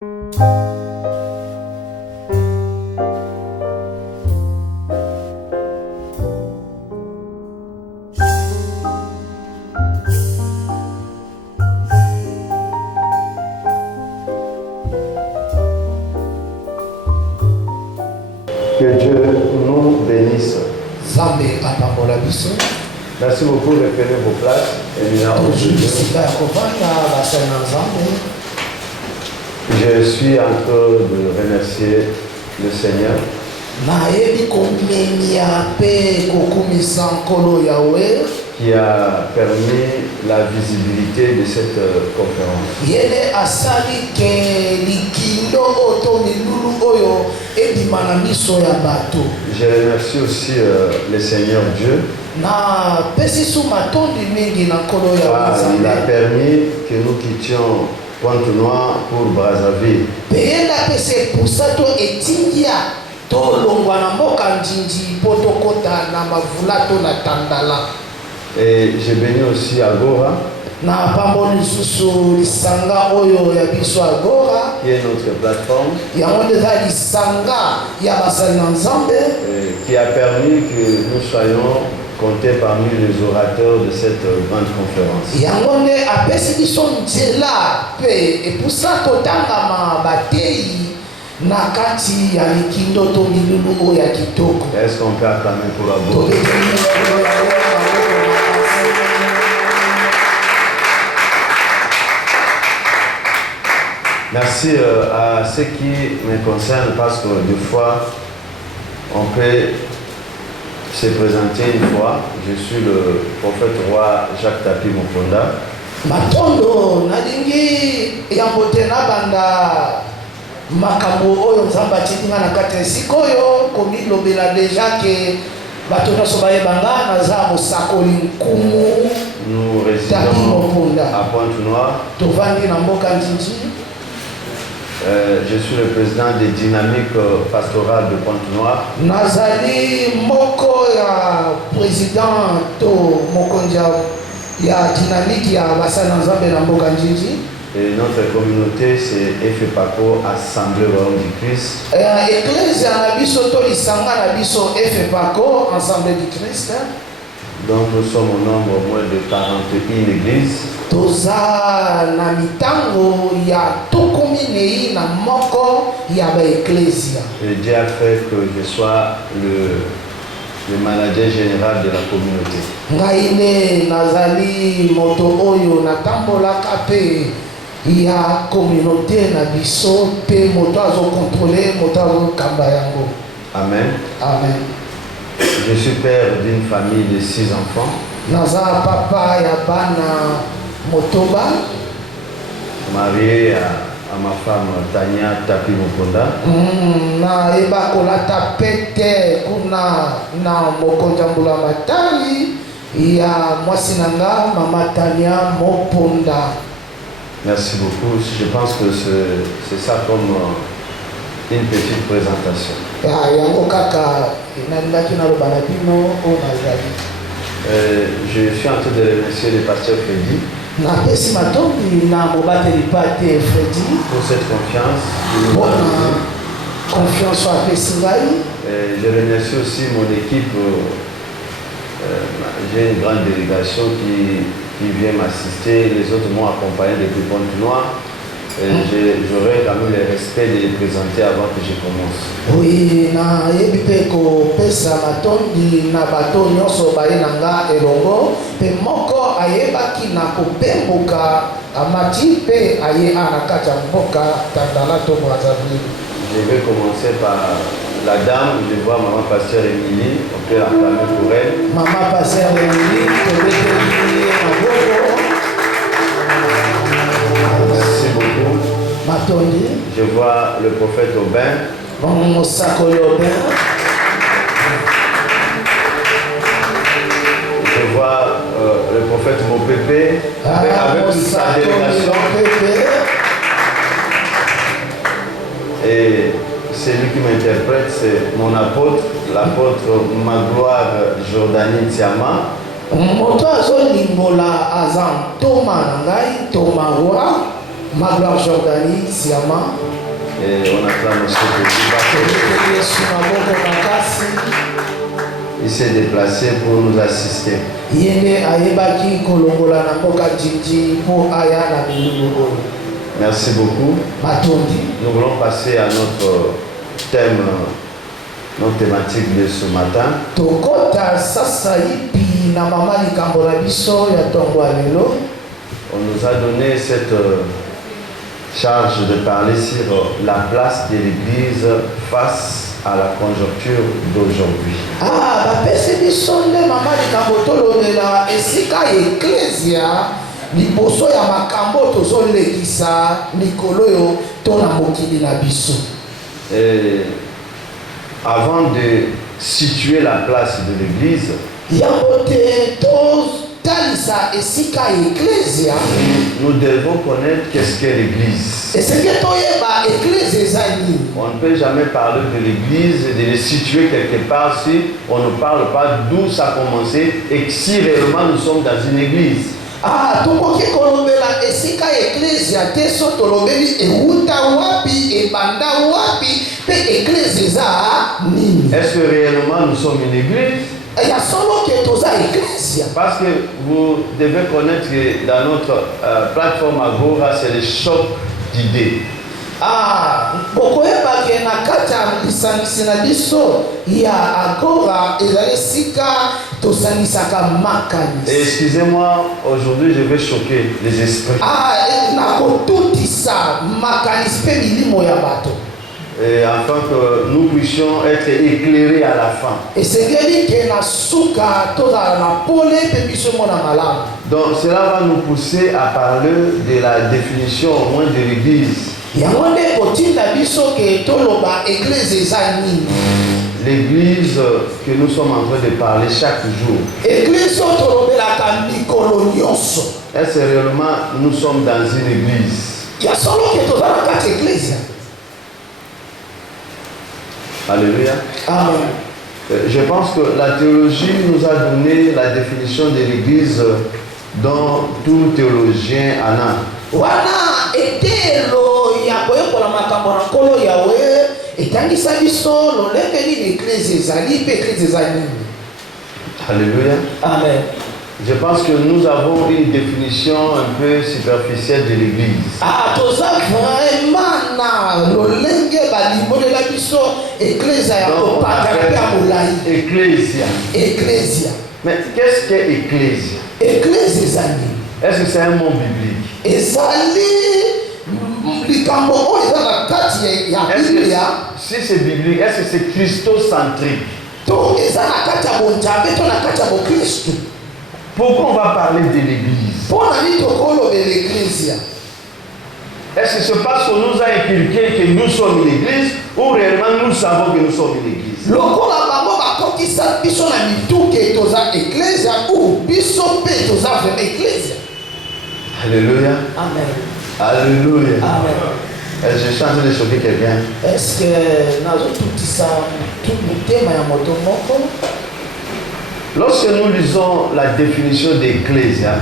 Que Dieu nous bénisse. Merci beaucoup de prendre vos places. Je suis en train de remercier le Seigneur qui a permis la visibilité de cette conférence. Je remercie aussi le Seigneur Dieu. Il a permis que nous quittions Pointe-Noire pour Brazzaville. Et je bénis aussi Agora, qui est notre plateforme, qui a permis que nous soyons comptés parmi les orateurs de cette grande conférence. Est-ce qu'on peut acclamer pour Agora? Merci à ceux qui me concernent, parce que des fois, on peut se présenter une fois. Je suis le prophète roi Jacques Tapi Mokonda. Matondo nadingi yambote na banda makambo oyo nzamba chitinga na kati sikoyo komilobela deja ke bato na sobaye banga na za mosakoli nkumu. Nous résidons à Pointe-Noire. Tovandi na mboka njinji. Je suis le président des dynamiques pastorales de Pointe-Noire. Nazali moko ya président to mokonja ya dynamique ya basana nzambe na mboka njinji. Et notre communauté c'est FEPACO, Assemblée Royaume du Christ. Ecclesia na biso to lisanga na biso FEPACO, Assemblée du Christ. Donc nous sommes au nombre au moins de 41 églises. Toza na mitango ya tokominei na moko ya ba ecclesia. Et Dieu a fait que je sois le manager général de la communauté. Ngaine nazali moto oyo na tambola kape ya communauté na biso pe moto azo contrôler moto azo kamba yango. Amen. Amen. Je suis père d'une famille de 6 enfants. Naza papa ya bana motoba. Marié à ma femme Tania Tapi Mokonda. Na eba kolata pete kuna na mokonja mbula matali ya mwasi nanga mama Tania Moponda. Merci beaucoup. Je pense que c'est ça comme une petite présentation. Je suis en train de remercier le pasteur Freddy pour cette confiance. Je remercie aussi mon équipe. J'ai une grande délégation qui vient m'assister. Les autres m'ont accompagné depuis Pointe-Noire. J'aurais quand même le respect de les présenter avant que je commence. Oui, na yebipeko pesa matondi na bato nyonso bayenanga elongo pe moko ayebaki na kopembuka amati pe aye anakata mboka tandala to Brazzaville. Je vais commencer par la dame. Je vois maman pasteur Émilie. On peut l'acclamer pour elle. Maman pasteur Émilie, je vois le prophète Aubin. Je vois le prophète Mopépé avec toute sa délégation. Et celui qui m'interprète, c'est mon apôtre, l'apôtre Magloire Jordani Tiama. Ma gloire Jordanie, Siama. Et on acclame aussi il s'est déplacé pour nous assister. Merci beaucoup. Nous voulons passer à notre thème, notre thématique de ce matin. On nous a donné cette charge de parler sur la place de l'Église face à la conjoncture d'aujourd'hui. Et avant de situer la place de l'Église, nous devons connaître qu'est-ce qu'est l'Église. On ne peut jamais parler de l'Église et de le situer quelque part si on ne parle pas d'où ça a commencé et si réellement nous sommes dans une Église. Est-ce que réellement nous sommes une Église? Parce que vous devez connaître que dans notre plateforme Agora, c'est le choc d'idées. Et excusez-moi, aujourd'hui je vais choquer les esprits. Et afin que nous puissions être éclairés à la fin. Donc cela va nous pousser à parler de la définition au moins de l'Église. L'église que nous sommes en train de parler chaque jour. Est-ce que réellement nous sommes dans une église? Alléluia. Amen. Je pense que la théologie nous a donné la définition de l'église dont tout théologien en a. Alléluia. Amen. Je pense que nous avons une définition un peu superficielle de l'église. Ecclésia. Mais qu'est-ce qu'est ecclésia? Est-ce que c'est un mot biblique? Est-ce que, si c'est biblique, est-ce que c'est christocentrique? Pourquoi on va parler de l'église? Est-ce que c'est parce qu'on nous a inculqué que nous sommes une église ou réellement nous savons que nous sommes une église? Alléluia. Amen. Alléluia. Amen. Est-ce que je suis en train de choquer quelqu'un? Est-ce que lorsque nous lisons la définition d'ecclésia,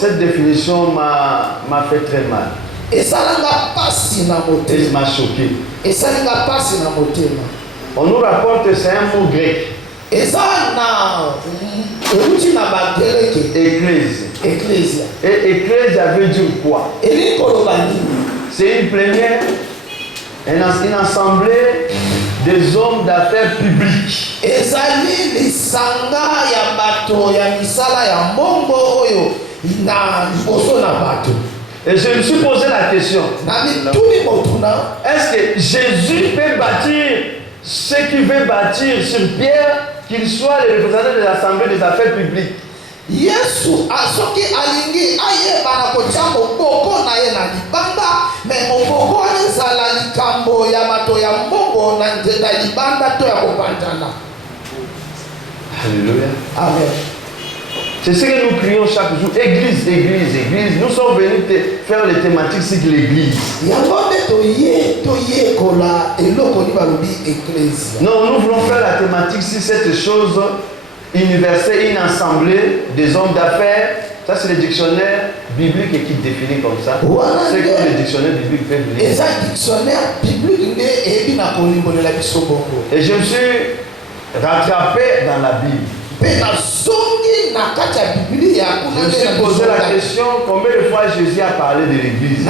cette définition m'a fait très mal. Et m'a choqué. On nous rapporte que c'est un mot grec. Ecclésia. Et ecclésia veut dire quoi? C'est une plénière, une assemblée des hommes d'affaires publics. Et je me suis posé la question. Est-ce que Jésus peut bâtir ce qu'il veut bâtir sur Pierre, qu'il soit le représentant de l'assemblée des affaires publiques? Yesu asoki alingi ayebana kotia moboko na ye na libanda me moboko ezala likambo ya bato ya mbongo na nzela libanda to ya kopandana. Alléluia. Amen. C'est ce que nous crions chaque jour. Église, église, église. Nous sommes venus faire les thématiques sur l'église. Non, nous voulons faire la thématique sur cette chose universelle, une assemblée des hommes d'affaires. Ça, c'est le dictionnaire biblique qui définit comme ça. C'est que le dictionnaire biblique peut lire. Et je me suis rattrapé dans la Bible. Je me suis posé la question, combien de fois Jésus a parlé de l'église?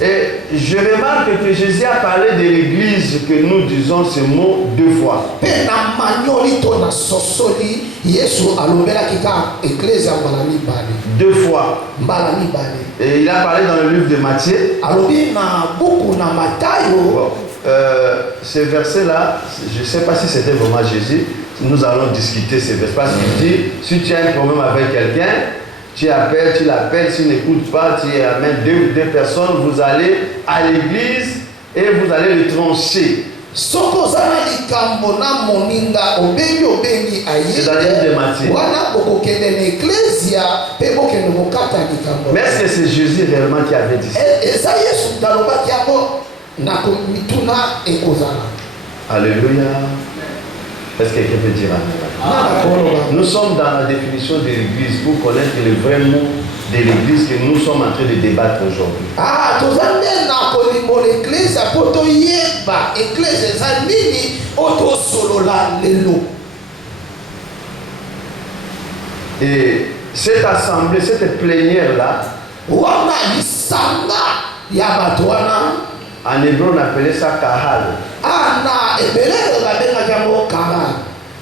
Et je remarque que Jésus a parlé de l'église, que nous disons ce mot 2 fois. 2 fois. Et il a parlé dans le livre de Matthieu. Ce verset-là, je ne sais pas si c'était vraiment Jésus. Nous allons discuter ces versets. Parce qu'il dit, si tu as un problème avec quelqu'un, tu appelles, tu l'appelles, s'il n'écoute pas, tu amènes deux personnes, vous allez à l'église et vous allez le trancher. C'est dans le livre de Matthieu. Mais est-ce que c'est Jésus réellement qui avait dit ça? Alléluia. Est-ce que quelqu'un peut dire amen? Nous sommes dans la définition de l'église pour connaître le vrai mot de l'église que nous sommes en train de débattre aujourd'hui. Et cette assemblée, cette plénière-là, en hébreu on appelait ça kahal.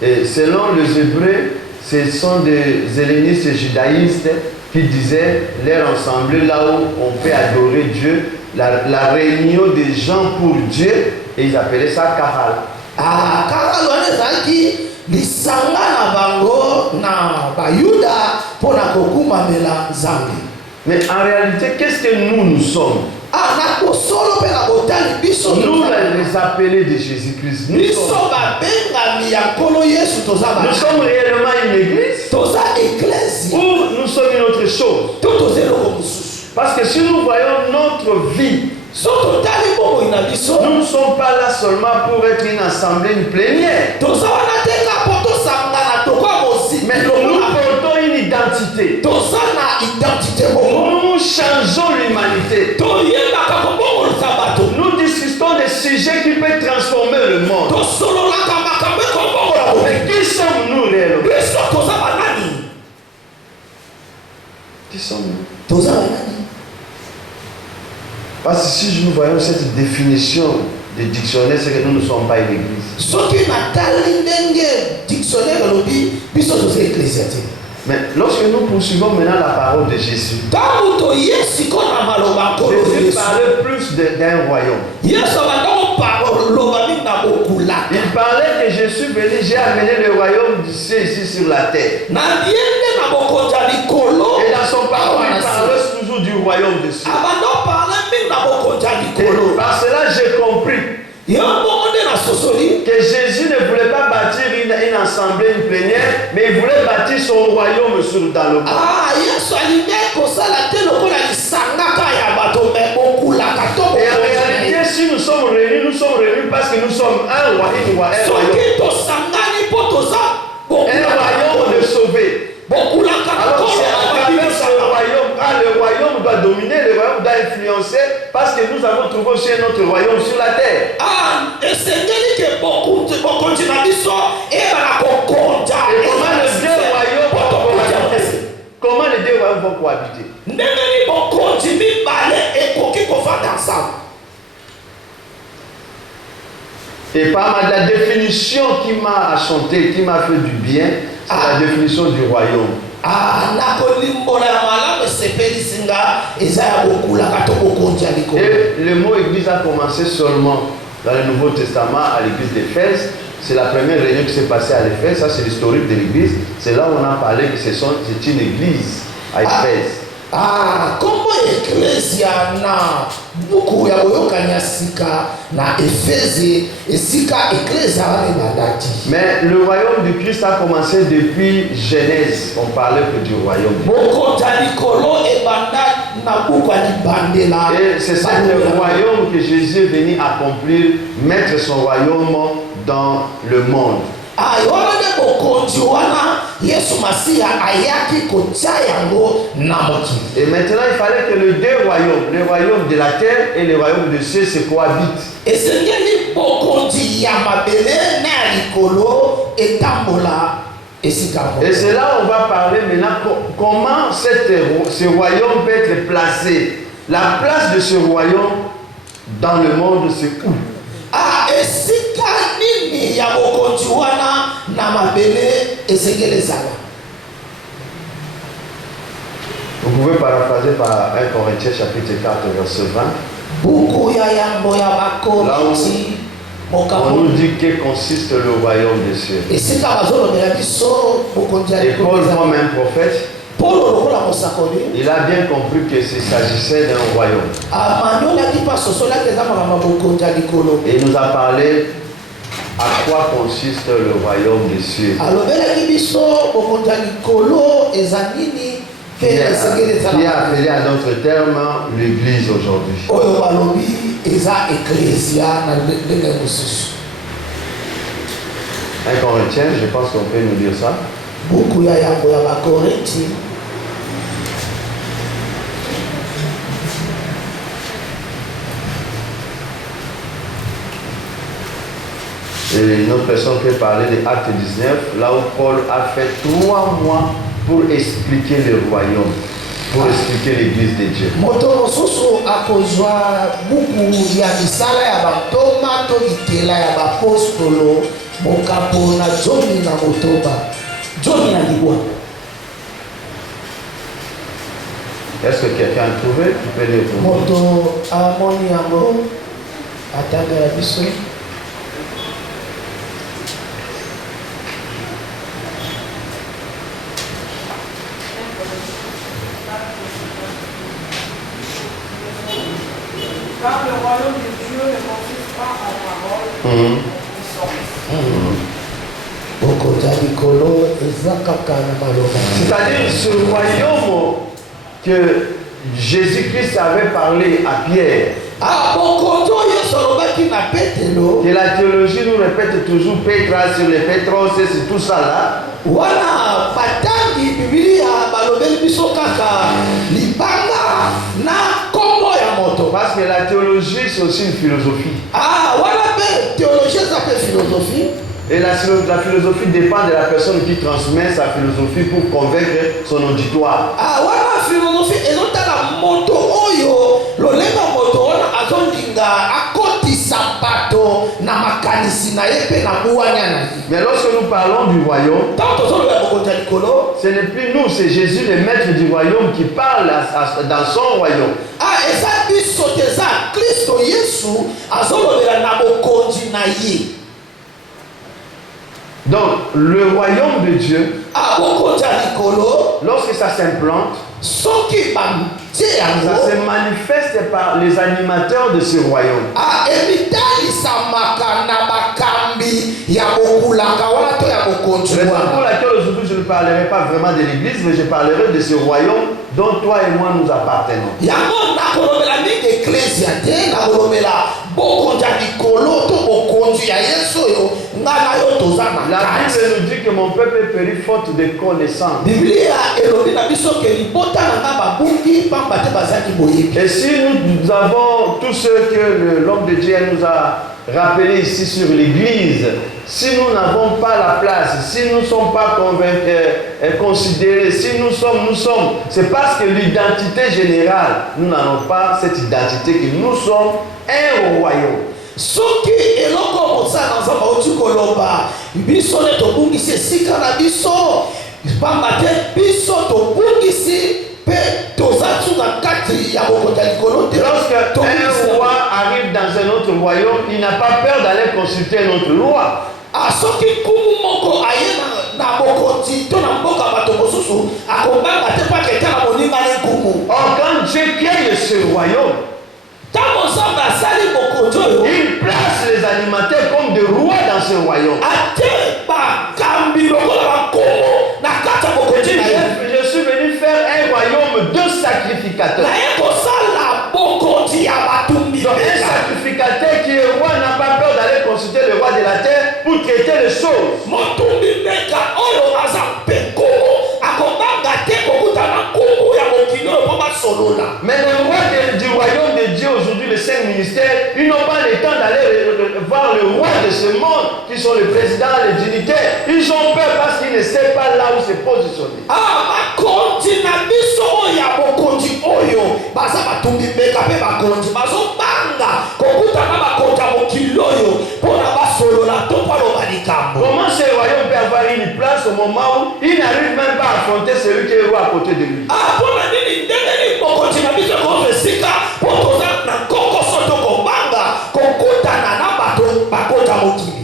Et selon les Hébreux, ce sont des hellénistes et judaïstes qui disaient leur ensemble là où on peut adorer Dieu, la réunion des gens pour Dieu, et ils appelaient ça kahal. Mais en réalité, qu'est-ce que nous sommes? Nous les appelés de Jésus-Christ. Nous sommes réellement une église ou nous sommes une autre chose? Parce que si nous voyons notre vie, nous ne sommes pas là seulement pour être une assemblée, une plénière. Mais nous portons une identité. Nous changeons l'humanité. Nous discutons des sujets qui peuvent transformer le monde. Mais qui sommes-nous réellement? Qui sommes-nous? Parce que si nous voyons cette définition de dictionnaire, c'est que nous ne sommes pas une église. Mais lorsque nous poursuivons maintenant la parole de Jésus, Jésus parlait plus d'un royaume. Il parlait que je suis venu, j'ai amené le royaume du ciel ici sur la terre. Et dans son parole, il parlait toujours du royaume de ciel. Et par cela, j'ai compris que Jésus ne voulait pas bâtir une assemblée, une plénière, mais il voulait bâtir son royaume dans le monde. Et en réalité, si nous sommes réunis parce que nous sommes un royaume de sauver. Alors c'est à travers ce royaume, le royaume doit dominer, le royaume doit influencer, parce que nous avons trouvé aussi un autre royaume sur la terre. Comment les deux royaumes vont cohabiter? Et par la définition qui m'a chanté, qui m'a fait du bien, c'est la définition du royaume. Et le mot église a commencé seulement dans le Nouveau Testament à l'église d'Éphèse. C'est la première réunion qui s'est passée à l'Éphèse. Ça, c'est l'historique de l'église. C'est là où on a parlé que c'est une église à Éphèse. Comment ecclesia na buku ya boyokanya sika na Éphèse et sika ecclesia badati. Mais le royaume du Christ a commencé depuis Genèse. On parlait que du royaume. Boko talikolo e banda Et c'est ce royaume que Jésus est venu accomplir, mettre son royaume dans le monde. Et maintenant il fallait que les deux royaumes, le royaume de la terre et le royaume de cieux, se cohabitent. Et c'est là où on va parler maintenant comment ce royaume peut être placé. La place de ce royaume dans le monde, c'est où? Vous pouvez paraphraser par 1 Corinthiens chapitre 4 verset 20. Là où on nous dit que consiste le royaume des cieux. Et Paul, comme un prophète, il a bien compris que s'il s'agissait d'un royaume. Et il nous a parlé à quoi consiste le royaume des cieux. Qui est appelé à d'autres termes l'église aujourd'hui. 1 Corinthiens, je pense qu'on peut nous dire ça. Et une autre personne peut parler de Acte 19, là où Paul a fait 3 mois pour expliquer le royaume, pour expliquer l'église de Dieu. Est-ce que quelqu'un a trouvé? Tu peux lire pour moi. Car le royaume de Dieu ne consiste pas en parole, c'est-à-dire ce royaume que Jésus-Christ avait parlé à Pierre. Que la théologie nous répète toujours Pétra sur les Pétros, c'est tout ça là. Parce que la théologie c'est aussi une philosophie. Et la philosophie dépend de la personne qui transmet sa philosophie pour convaincre son auditoire. Mais lorsque nous parlons du royaume, ce n'est plus nous, c'est Jésus le maître du royaume qui parle dans son royaume. Donc le royaume de Dieu, lorsque ça s'implante, ça se manifeste par les animateurs de ce royaume. Raison pour laquelle aujourd'hui je ne parlerai pas vraiment de l'église, mais je parlerai de ce royaume dont toi et moi nous appartenons. La Bible nous dit que mon peuple périt faute de connaissance. Et si nous avons tout ce que l'homme de Dieu nous a rappelé ici sur l'église, si nous n'avons pas la place, si nous ne sommes pas considérés, si nous sommes, c'est parce que l'identité générale, nous n'avons pas cette identité que nous sommes un royaume. Soki eloko mosala nzamba oti koloba biso ne tobungisi esika na biso pamba te biso tobungisi pe tozatu na kati ya bokoto ya likolo te. Lorsque un roi arrive dans un autre royaume, il n'a pas peur d'aller consulter un autre roi. Soki kumu moko aye na bokoti to na mboka bato mosusu akombanga te pa keta na moninga ne kumu. Or quand Dieu crée ce royaume, il place les animateurs comme des rois dans ce royaume. Je suis venu faire un royaume de sacrificateurs. roi de la terre pour traiter les choses. Mais les rois du royaume de Dieu aujourd'hui, les 5 ministères, ils n'ont pas le temps d'aller voir le roi de ce monde, qui sont les présidents, les dignitaires. Ils ont peur parce qu'ils ne savent pas là où se positionner. Comment ce royaume peut avoir une place au moment où il n'arrive même pas à affronter celui qui est roi à côté de lui?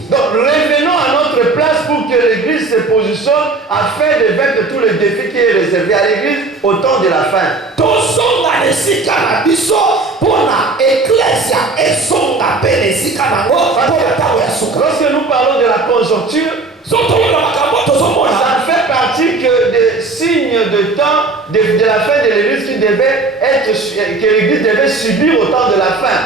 Donc revenons à notre place pour que l'église se positionne afin de vaincre tous les défis qui est réservé à l'église au temps de la fin. Lorsque nous parlons de la conjoncture, ça fait partie que des signes de temps de la fin de l'église que l'église devait subir au temps de la fin.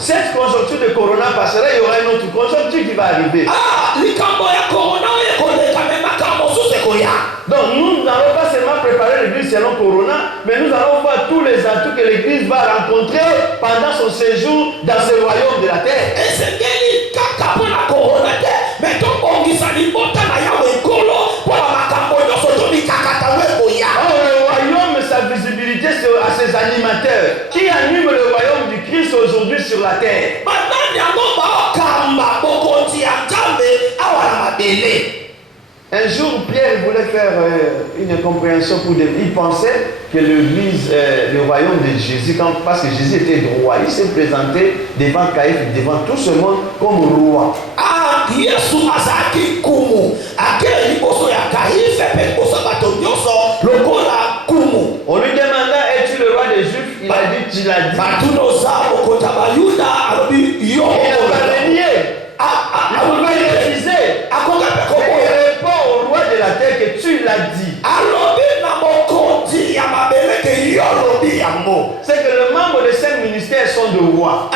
Cette conjoncture de corona passera, il y aura une autre conjoncture qui va arriver. Donc nous n'allons pas seulement préparer l'église selon corona, mais nous allons voir tous les atouts que l'église va rencontrer pendant son séjour dans ce royaume de la terre. Le royaume, sa visibilité c'est à ses animateurs. Qui anime le royaume du Christ aujourd'hui sur la terre? Un jour, Pierre voulait faire une compréhension pour des... Il pensait que l'église, le royaume de Jésus, parce que Jésus était roi, il s'est présenté devant Caïphe, devant tout ce monde comme roi. On lui demanda, es-tu le roi des Juifs? Il a dit, tu l'as dit. Il n'a pas renié. Il n'a pas refusé. Il répond au roi de la terre que tu l'as dit. C'est que les membres des 5 ministères sont de rois.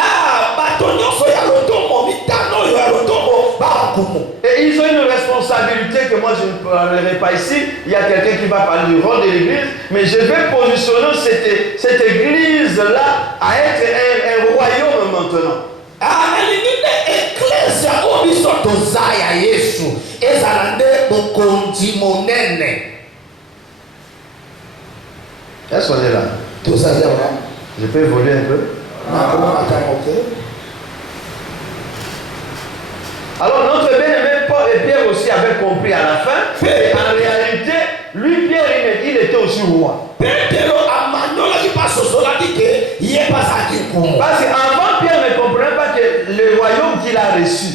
Et ils ont une responsabilité que moi je ne parlerai pas ici. Il y a quelqu'un qui va parler du rôle de l'église, mais je vais positionner cette église-là à être un royaume maintenant. Est-ce qu'on est là? Je peux évoluer un peu? Alors notre bien-aimé Paul et Pierre aussi avaient compris à la fin. En réalité, lui Pierre il était aussi roi. Parce qu'avant Pierre ne comprenait pas que le royaume qu'il a reçu.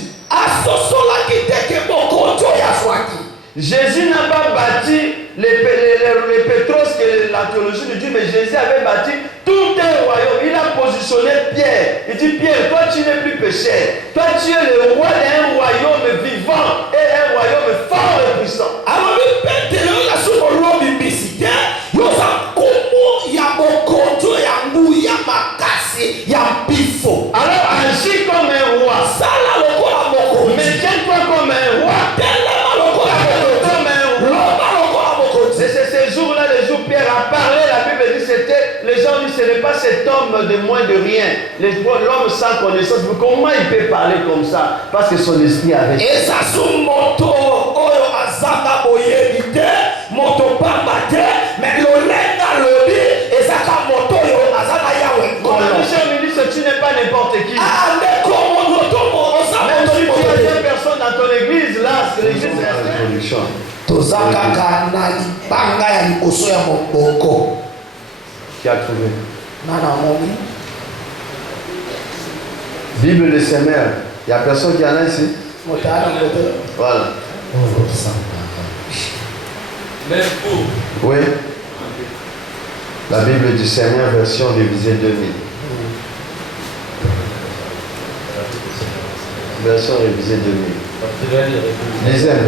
Jésus n'a pas bâti les Pétros que la théologie nous dit, mais Jésus avait bâti tout un royaume. Il a positionné Pierre. Il dit, Pierre, toi tu n'es plus pécheur. Toi tu es le roi d'un royaume vivant et un royaume fort et puissant. Alors agis comme un roi. Mais tiens-toi comme un roi. C'est ce jour-là, le jour Pierre a parlé, la Bible dit les gens disent ce n'est pas cet homme de moins de rien. L'homme sans connaissance, mais comment il peut parler comme ça? Parce que son esprit avait. Tu n'es pas n'importe qui. Même si tu as deux personnes dans ton église, là, c'est l'église de la résolution. Qui a trouvé? Bible de Semeur. Il n'y a personne qui en a ici? Voilà. Oui. La Bible du Seigneur, version divisée 2000. Version révisée 2000. Lisez un peu.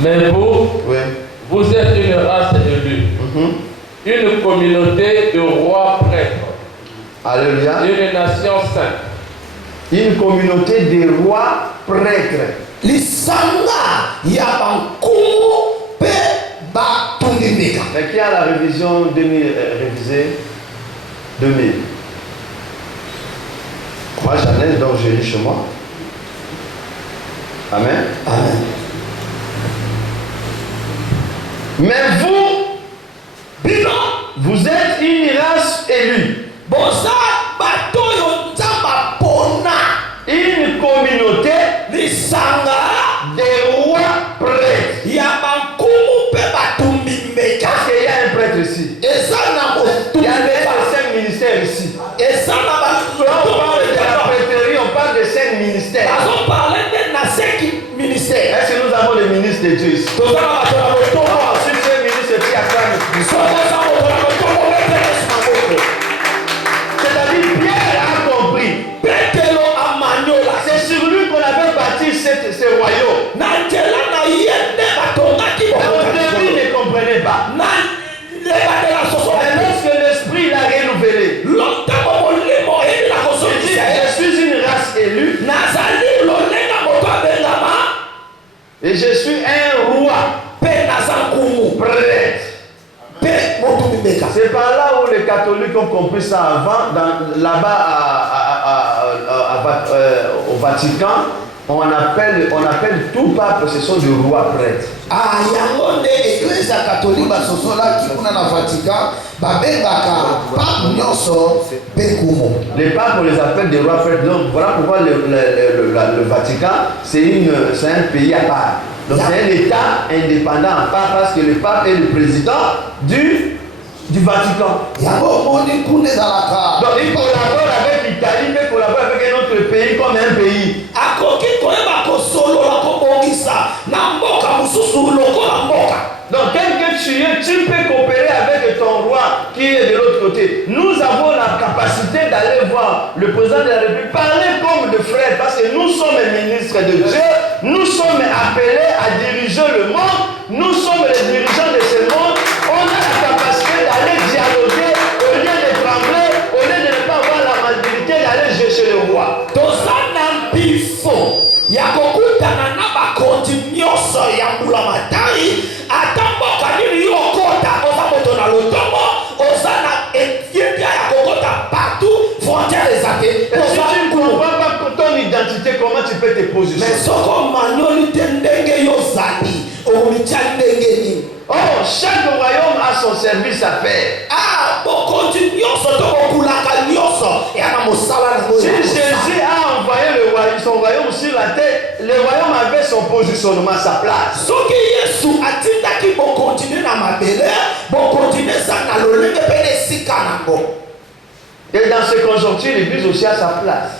Mais vous, oui. Vous êtes une race élue, Une communauté de rois prêtres. Alléluia. Une nation sainte. Une communauté de rois prêtres. lisanga ya bankumu pe batungimika. Mais qui a la révision 2000, révisée 2000? Moi j'en ai, donc j'ai lu chez moi. Amen. Amen. Mais vous êtes une race élue. Une communauté des rois prêtres. Parce qu'il y a un prêtre ici. Il y a les 5 ministères ici. Quand on parle de la prêtrerie, on parle de 5 ministères. Est-ce que nous avons les ministres de Dieu ici? Si ces ministres qui acclament. C'est-à-dire Pierre a compris. C'est sur lui qu'on avait bâti ce royaume. Mais au début, il ne comprenait pas. Mais lorsque l'Esprit l'a renouvelé, il dit, je suis une race élue et je suis un roi prêtre. C'est par là où les catholiques ont compris ça avant. Là-bas au Vatican, on appelle tout pape, ce sont des rois prêtres. Église catholique kuna na Vatican Les papes, on les appelle des rois prêtres. Donc voilà pourquoi le Vatican, c'est un pays à part. Donc c'est un État indépendant à part parce que le pape est le président du Vatican. Donc il collabore avec l'Italie, il collabore avec un autre pays comme un pays. Donc quelqu'un tu peux coopérer avec ton roi qui est de l'autre côté. Nous avons la capacité d'aller voir le président de la République, parler comme de frères, parce que nous sommes les ministres de Dieu, nous sommes appelés à diriger le monde, nous sommes les dirigeants de ce monde, on a la capacité d'aller dialoguer au lieu de trembler, au lieu de ne pas avoir la maldignité d'aller chercher le roi. Et si tu ne comprends pas ton identité, comment tu peux te positionner? Oh, chaque royaume a son service à faire. Si Jésus a envoyé son royaume sur la terre, le royaume avait son positionnement, sa place. Et dans ce conjoncture, l'église aussi a sa place.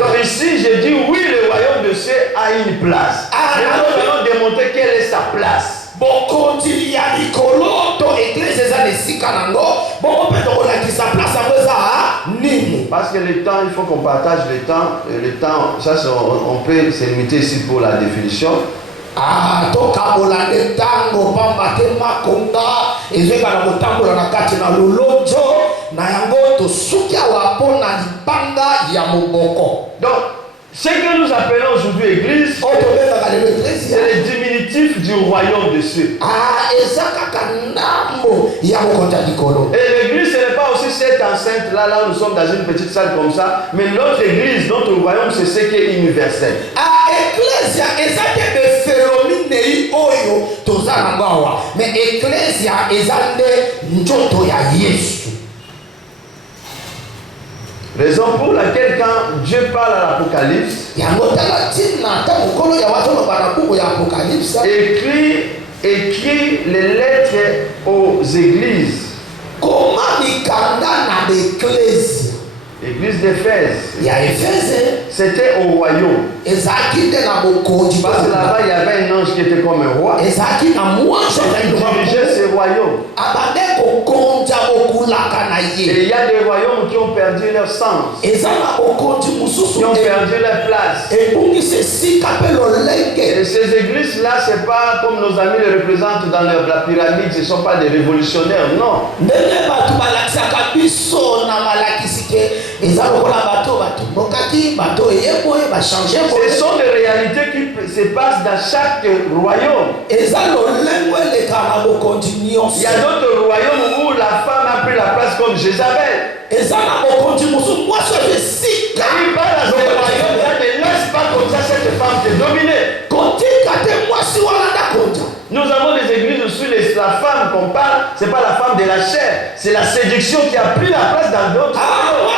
Donc ici, je dis oui, le royaume de Dieu a une place. Maintenant, nous allons démontrer quelle est sa place. Parce que le temps, il faut qu'on partage le temps. Le temps, ça, on peut se limiter ici pour la définition. Donc, ce que nous appelons aujourd'hui église, c'est le diminutif du royaume de Dieu. Et l'église, ce n'est pas aussi cette enceinte là, nous sommes dans une petite salle comme ça, mais notre église, notre royaume, c'est ce qui est universel. Mais Ecclesia ezande njoto ya Yesu. Raison pour laquelle quand Dieu parle à l'Apocalypse, écrit les lettres aux églises. L'église d'Éphèse, c'était au royaume. Parce que là-bas, il y avait un ange qui était comme un roi. Il dirigeait ce royaume. Et il y a des royaumes qui ont perdu leur sens, qui ont perdu leur place. Et ces églises-là, c'est pas comme nos amis les représentent dans la pyramide, ce ne sont pas des révolutionnaires, non. Ce sont des réalités qui se passent dans chaque royaume. Il y a d'autres royaumes où la femme a pris la place comme Jézabel. Il ne laisse pas comme ça cette femme te dominer. Nous avons des églises où la femme qu'on parle, ce n'est pas la femme de la chair, c'est la séduction qui a pris la place dans d'autres royaumes.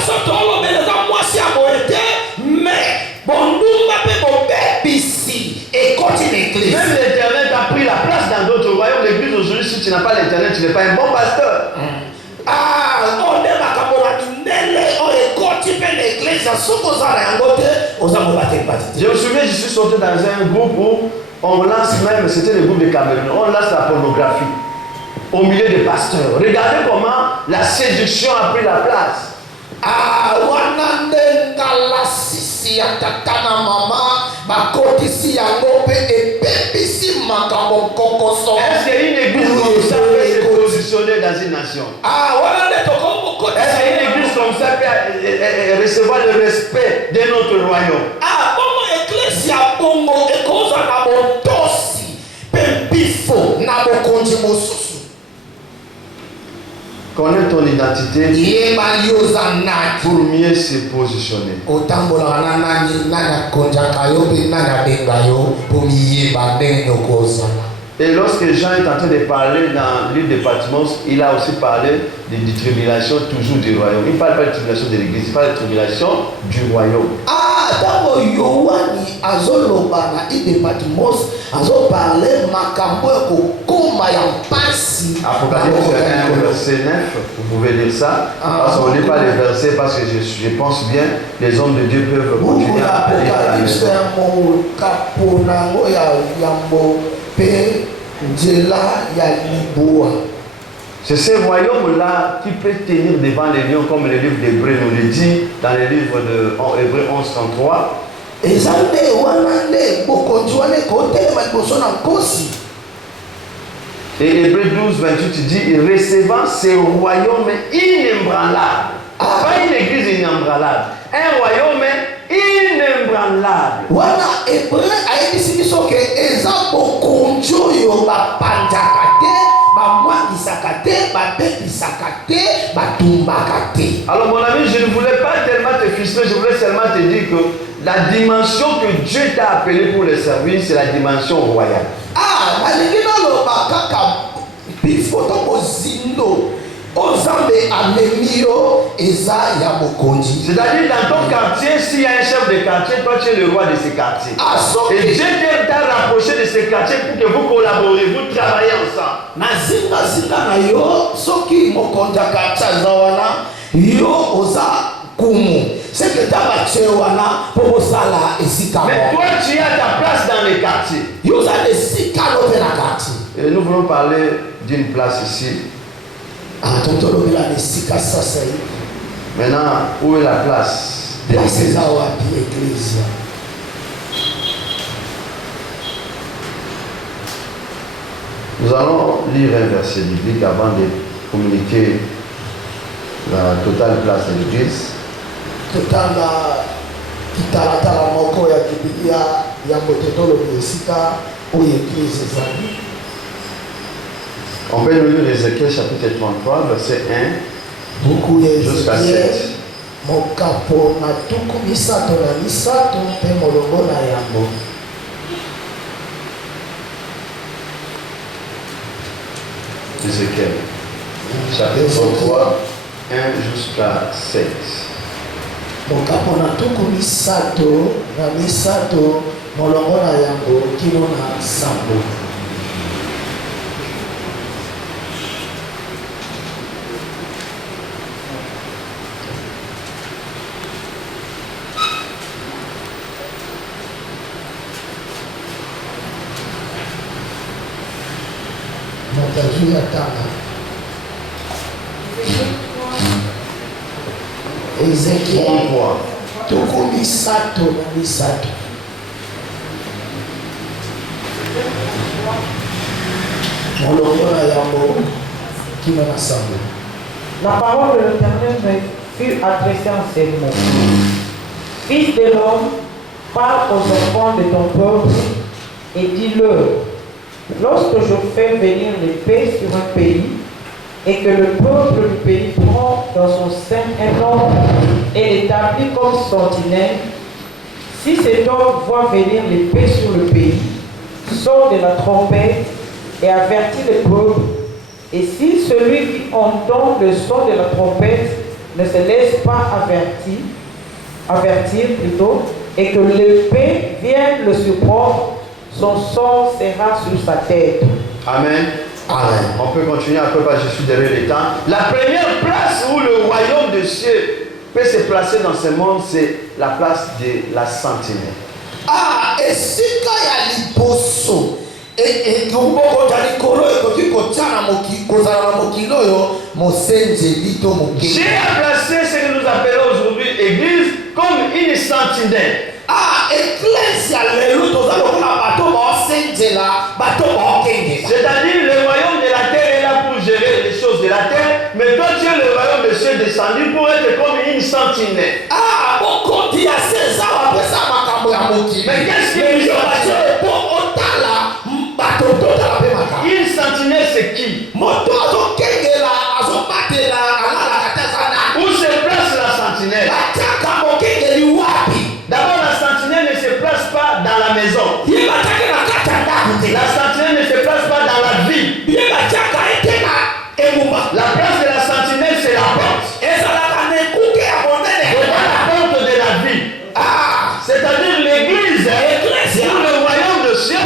Même l'Éternel a pris la place dans d'autres royaumes. L'église aujourd'hui, si tu n'as pas l'Éternel, tu n'es pas un bon pasteur. Je me souviens, je suis sorti dans un groupe où on lance même, c'était le groupe de Cameroun, on lance la pornographie au milieu des pasteurs. Regardez comment la séduction a pris la place. Est-ce qu'il y a une église comme ça peut se positionner dans une nation? Est-ce qu'il y a une église comme ça peut recevoir le respect de notre royaume? Connais ton identité pour mieux se positionner. Et lorsque Jean est en train de parler dans le livre de Patmos, il a aussi parlé de tribulation toujours du royaume. Il ne parle pas de tribulation de l'église, il parle de tribulation du royaume. Apocalypse 1, verset 9, vous pouvez lire ça. Parce qu'on ne lit pas les versets parce que je pense bien les hommes de Dieu peuvent continuer à lire à la maison. C'est ce royaume-là qui peut tenir devant les lions, comme le livre d'Hébreu nous le dit dans le livre de Hébreu 11:33. Et Hébreu 12:28 dit, recevant ce royaume inébranlable, pas une église inébranlable, un royaume inébranlable. Alors mon ami, je ne voulais pas tellement te frustrer, je voulais seulement te dire que la dimension que Dieu t'a appelé pour le service, c'est la dimension royale. C'est-à-dire dans ton quartier, s'il y a un chef de quartier, toi tu es le roi de ce quartier. Et Dieu t'a rapproché de ce quartier pour que vous collaborez, vous travaillez ensemble. Mais toi tu as ta place dans le quartier. Et nous voulons parler d'une place ici. Maintenant, où est la place de l'église? Nous allons lire un verset biblique avant de communiquer la totale place de l'église. On peut lire Ézéchiel chapitre 33, verset 1 jusqu'à 7. Ézéchiel chapitre 33, 1 jusqu'à 7. Ézéchiel 3, Ézéchiel. Bon point. Tuku misato na misato. Molongola yango kino na sango. La parole de l'Éternel me fut adressée en ces mots. Fils de l'homme, parle aux enfants de ton peuple et dis-leur, lorsque je fais venir l'épée sur un pays et que le peuple du pays prend dans son sein un homme et l'établit comme sentinelle, si cet homme voit venir l'épée sur le pays, sort de la trompette et avertit le peuple, et si celui qui entend le son de la trompette ne se laisse pas avertir plutôt, et que l'épée vienne le surprendre, son sang sera sur sa tête. Amen. Amen. On peut continuer un peu parce que je suis derrière les temps. La première place où le royaume de cieux peut se placer dans ce monde, c'est la place de la sentinelle. Ah, esika ya liboso. Luboko ya likolo ekoki kotiana kozala na mokili oyo mosenjeli to mokili. Dieu a placé ce que nous appelons aujourd'hui église comme une sentinelle. Ah, ecclesia lelo toza lokola bato baosenjela bato baokengela. C'est-à-dire le royaume de la terre est là pour gérer les choses de la terre, mais toi tu es le royaume de cieux descendu pour être comme une sentinelle. Ah, bokondi ya César apesa makambo ya mokili. Mais qu'est-ce qu'il dit? Une sentinelle c'est qui? Où se place la sentinelle? D'abord la sentinelle ne se place pas dans la maison. La sentinelle ne se place pas dans la ville. La place de la sentinelle c'est la porte. La porte de la ville. C'est-à-dire l'église pour le royaume de ciel.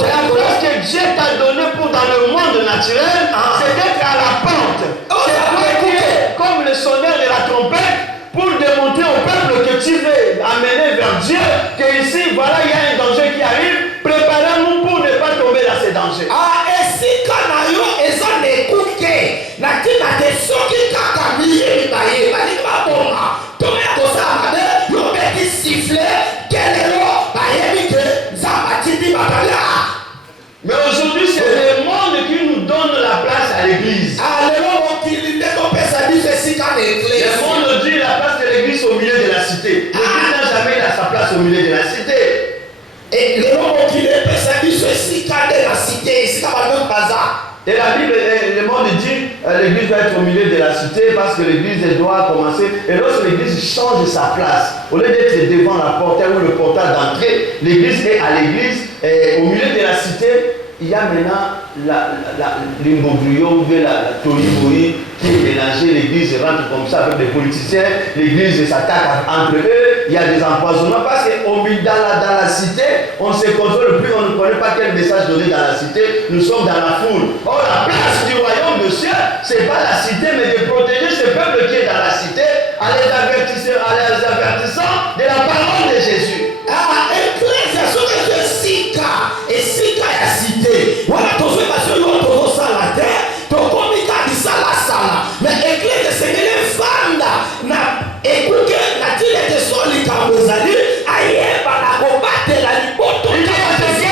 La place que Dieu t'a donnée pour dans le monde naturel, c'est d'être à la porte. C'est toi qui es comme le sonneur de la trompette pour démontrer au peuple que tu veux amener vers Dieu, que ici, voilà, il y a un danger qui arrive. Préparez-nous pour ne pas tomber dans ces dangers. Mais aujourd'hui, c'est le monde qui nous donne la place à l'église. Le monde dit la place de l'église au milieu de la cité. L'église n'a jamais sa place au milieu de la cité. Et le monde dit Et la Bible, le monde dit l'église doit être au milieu de la cité parce que l'église doit commencer. Et lorsque l'église change sa place, au lieu d'être devant la porte ou le portail d'entrée, l'église est à l'église. Et au milieu de la cité, il y a maintenant l'imbroglio, la tollibouille qui est mélangée. L'église rentre comme ça avec des politiciens. L'église s'attaque entre eux. Il y a des empoisonnements parce qu'au milieu dans la cité, on ne se contrôle plus, on ne connaît pas quel message donner dans la cité. Nous sommes dans la foule. Or, la place du royaume de cieux, ce n'est pas la cité, mais de protéger ce peuple qui est dans la cité, en les avertissant de la parole de Jésus.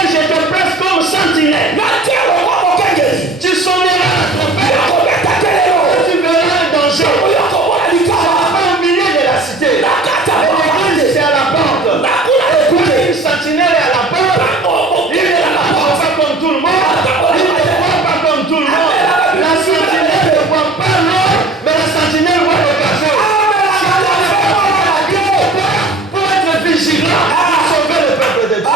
Je te place comme sentinelle. Tu sonneras la trompette. Tu verras un danger. Au milieu de la cité. L'église c'est à la porte. Une sentinelle est à la porte. Il ne voit pas comme tout le monde. Il ne voit pas comme tout le monde. La sentinelle ne voit pas l'homme, mais la sentinelle voit le cachot. Pour être vigilant, pour sauver le peuple de Dieu.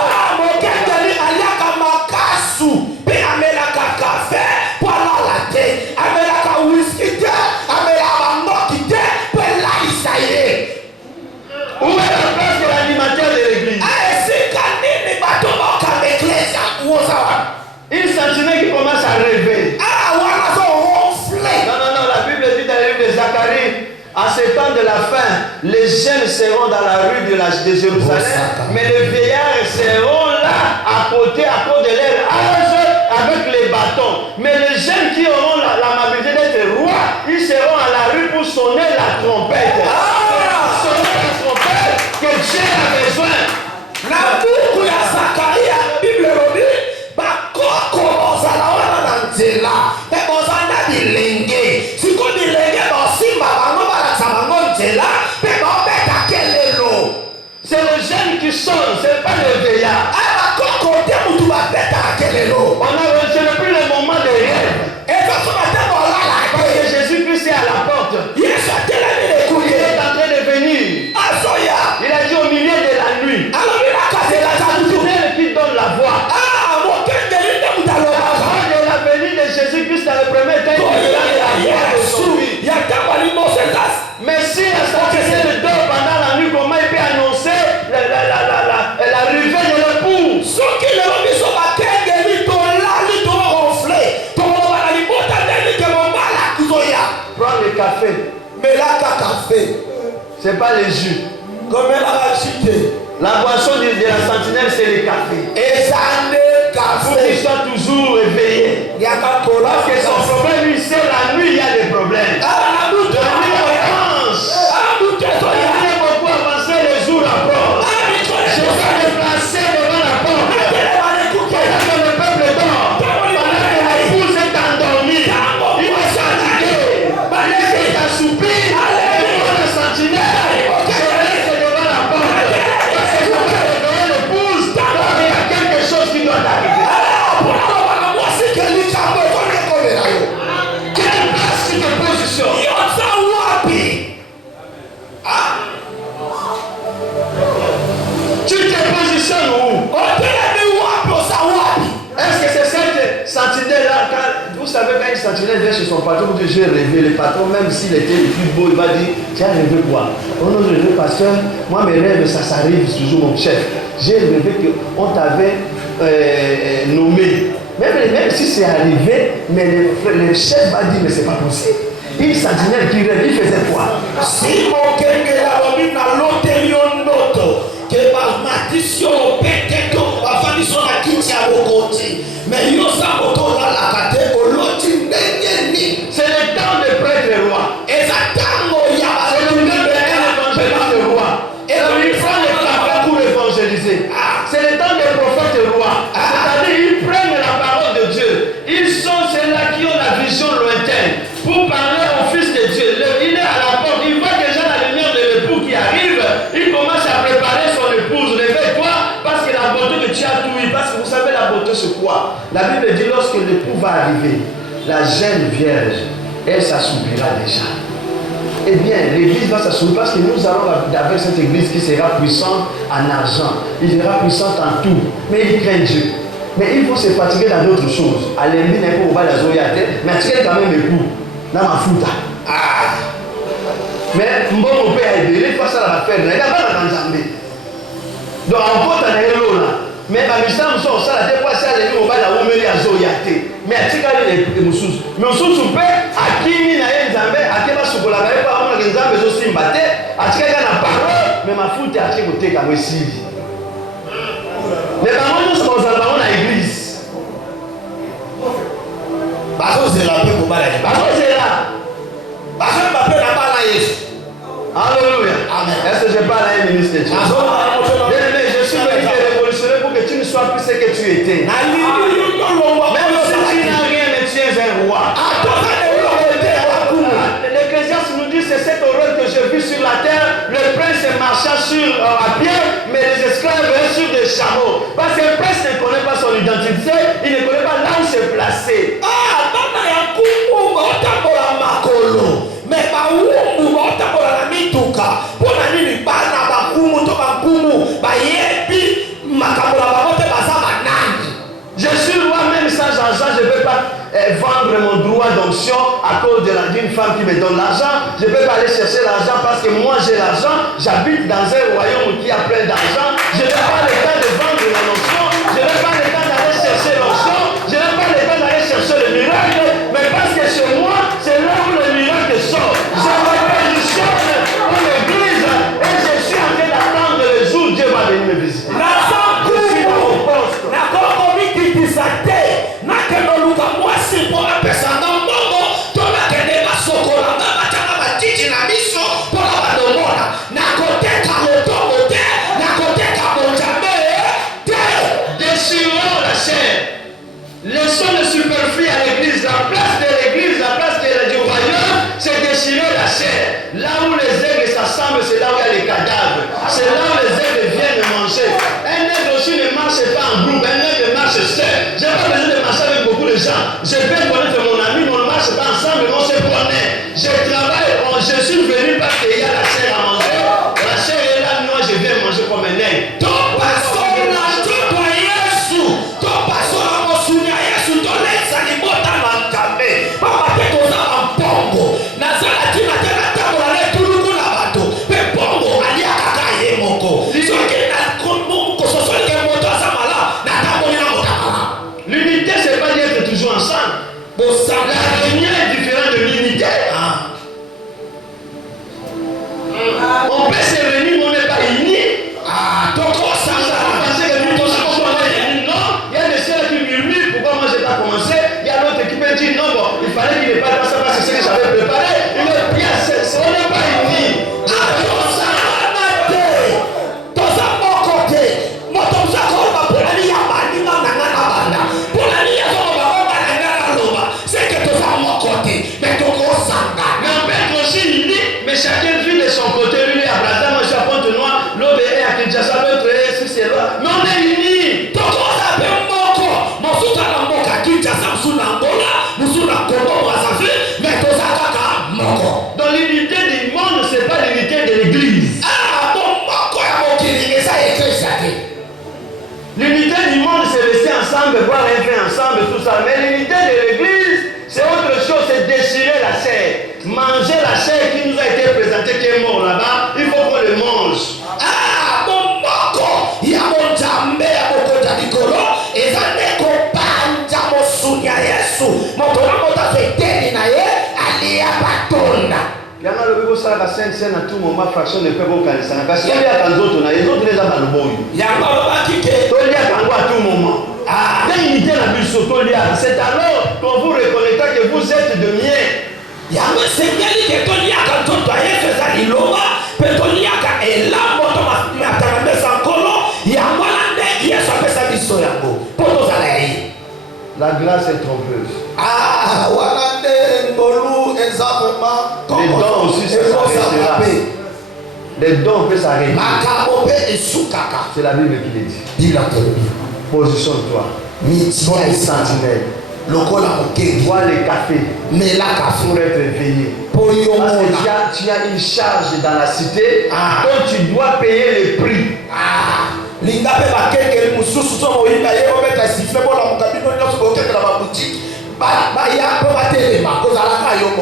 Où est la place de l'animateur de l'église? Une sentinelle qui commence à rêver. Non, la Bible dit dans le livre de Zacharie, en ce temps de la fin, les jeunes seront dans la rue de Jérusalem, mais les vieillards seront là à côté à cause de leur âge avec les bâtons. Mais les jeunes qui auront l'amabilité d'être rois, ils seront à la rue pour sonner la trompette. Dieu a besoin. Na buku ya Zakaria Bible elobi bakoko bozala wana na nzela mpe bozanda bilenge siko bilenge bosimba bango balakisa bango nzela mpe baobeta kelelo. C'est le jeune qui sonne, c'est pas le vieillard. Bakoko te mutu babetaka kelelo. Ce n'est plus le moment de rêve. Parce que Jésus-Christ est à la porte. Il est en train de venir. Il a dit au milieu de la nuit. C'est la sentinelle qui donne la voix. La voix de la venue de Jésus-Christ dans le premier temps. Mais si la sentinelle dort pendant la nuit, comment il peut annoncer l'arrivée de l'époux? Prends le café. C'est pas le jus. La boisson de la sentinelle, c'est le café. Pour qu'il soit toujours éveillé. Parce que son problème, lui, c'est la nuit, il y a des problèmes. La nuit avance. Il y a beaucoup avancé, les jours approchent. Je vais me placer devant la porte. Pendant que le peuple dort. Pendant que l'épouse est endormie. Il va s'agiter. Pendant qu'il est assoupi. Il va la sentinelle. Je reste devant la porte. Parce que quand je réveille l'épouse, il y a quelque chose qui doit arriver. Quelle place tu te positionnes? Tu te positionnes où? Est-ce que c'est cette sentinelle-là? Vous savez, quand une sentinelle vient chez son patron, vous dites j'ai rêvé. Le patron, même s'il était le plus beau, il va dire tu as rêvé quoi? Oh non, j'ai rêvé pasteur. Moi, mes rêves, ça s'arrive toujours, mon chef. J'ai rêvé qu'on t'avait nommé. Même si c'est arrivé, mais le chef va dire mais c'est pas possible. Une sentinelle qui rêve, il faisait quoi? Si mon kengela lobi na loterion noto ke ba matisio peteto bafaniso na kiti ya bokonzi mais yo sa moto la kate oloti ndengeni. C'est le temps de prêtre roi. Ezatango ya C'est le temps d'évangéliste roi. Et là, il prend le café pour évangéliser. C'est le temps des prophètes rois. C'est-à-dire, ils prennent la parole de Dieu. Ils sont ceux-là qui ont la vision lointaine pour parler au Fils de Dieu. Il est à la porte, il voit déjà la lumière de l'époux qui arrive. Il commence à préparer son épouse. Réveille-toi parce que la beauté que tu as tout eu. Parce que vous savez, la beauté, c'est quoi? La Bible dit lorsque l'époux va arriver, la jeune vierge, elle s'assouplira déjà. Eh bien, l'église va s'assouplir parce que nous allons avec cette église qui sera puissante en argent. Il sera puissante en tout. Mais il craint Dieu. Mais il faut se fatiguer dans d'autres choses. À l'ennemi, n'est pas au bas de la zoyate, mais attirer quand même les coups. Dans ma fouta. Mais mon père a aidé, il faut ça la faire. Il n'y a pas d'enjambé. Donc, on peut t'en aller là. Mais ma mission, on ça la fois, c'est à l'ennemi au bas de la zoyate. Mais attirer les moussus. Mais on se fait à qui il y a un zambé, à qui va se collaborer, pas on a des zambés aussi mbatté, attirer la parole, mais ma fouta a attiré côté comme ici. Mais par contre, nous sommes dans l'église. c'est la paix pour balai. C'est là. Alléluia. Amen. Est-ce que je parle à un ministre de Dieu? Bien-aimé, je suis venu te révolutionner pour que tu ne sois plus ce que tu étais. Même si tu n'as rien, mais tu es un roi. L'Ecclésiaste nous dit c'est cette horreur que j'ai vue sur la terre. Le prince marcha à pied, mais les esclaves sur des chameaux. Parce que le prince ne connaît pas son identité, il ne connaît pas là où se placer. Mais je suis roi même sans argent, je ne peux pas vendre mon droit d'onction à cause d'une femme qui me donne l'argent. Je ne peux pas aller chercher l'argent parce que moi j'ai l'argent. J'habite dans un royaume qui a plein d'argent. Je n'ai pas le temps de vendre mon onction. Je n'ai pas le temps d'aller chercher l'onction. Je n'ai pas le temps d'aller chercher le miracle. Mais parce que chez moi, c'est là où le miracle sort. Je me positionne pour l'église et je suis en train d'attendre le jour où Dieu va venir me visiter. Je suis dans mon poste. manger. Là où les aigles s'assemblent, c'est là où il y a les cadavres. C'est là où les aigles viennent manger. Un aigle aussi ne marche pas en groupe, un aigle marche seul. Je n'ai pas besoin de marcher avec beaucoup de gens. Je peux connaître mon ami, mais on ne marche pas ensemble, on se connaît. Je travaille, je suis venu parce qu'il y a la chair à manger. La chair est là, moi je viens manger comme un aigle. L'unité, c'est pas d'être toujours ensemble. La réunion est différente de l'unité. On peut se réunir, mais on n'est pas unis. Il y a des sœurs qui murmurent. Pourquoi moi je n'ai pas commencé? Il y a l'autre qui me dit non, bon, il fallait qu'il n'ait pas dans ça parce que c'est ce que j'avais préparé. On n'est pas unis. Mais chacun vit de son côté. Lui est à Brazza, moi je suis à Pointe-Noire, l'autre est à Kinshasa, l'autre est sur ses lois. Mais on est unis. Dans l'unité du monde, ce n'est pas l'unité de l'église. L'unité du monde, c'est rester ensemble, boire un vin ensemble, tout ça. Mais l'unité de l'église, c'est autre chose, c'est déchirer la chair. Manger la chair qui nous a été présentée, qui est mort là-bas, il faut qu'on le mange. Yanga lobi kosala ka scène à tout moment fraction de peuple okanisana kasi toliaka nzoto na ye nzoto eza baloboyo toliaka yango à tout moment. Nde unité na biso toliaka. C'est alors qu'on vous reconnaîtra que vous êtes de mien. Yango esengeli ke toliaka nzoto ya Yesu eza liloba mpe toliaka elambo to matanga mesa nkolo yango wana nde Yesu apesa biso yango mpo tozala ya ye. La grâce est trompeuse. Wana nde ngolu eza vraiment Les dons aussi, ça s'arrêtera. Les dons peuvent s'arrêter. C'est la Bible qui le dit. Positionne-toi. Sois une sentinelle. Bois le café pour être éveillé. Parce que tu as une charge dans la cité dont tu dois payer le prix.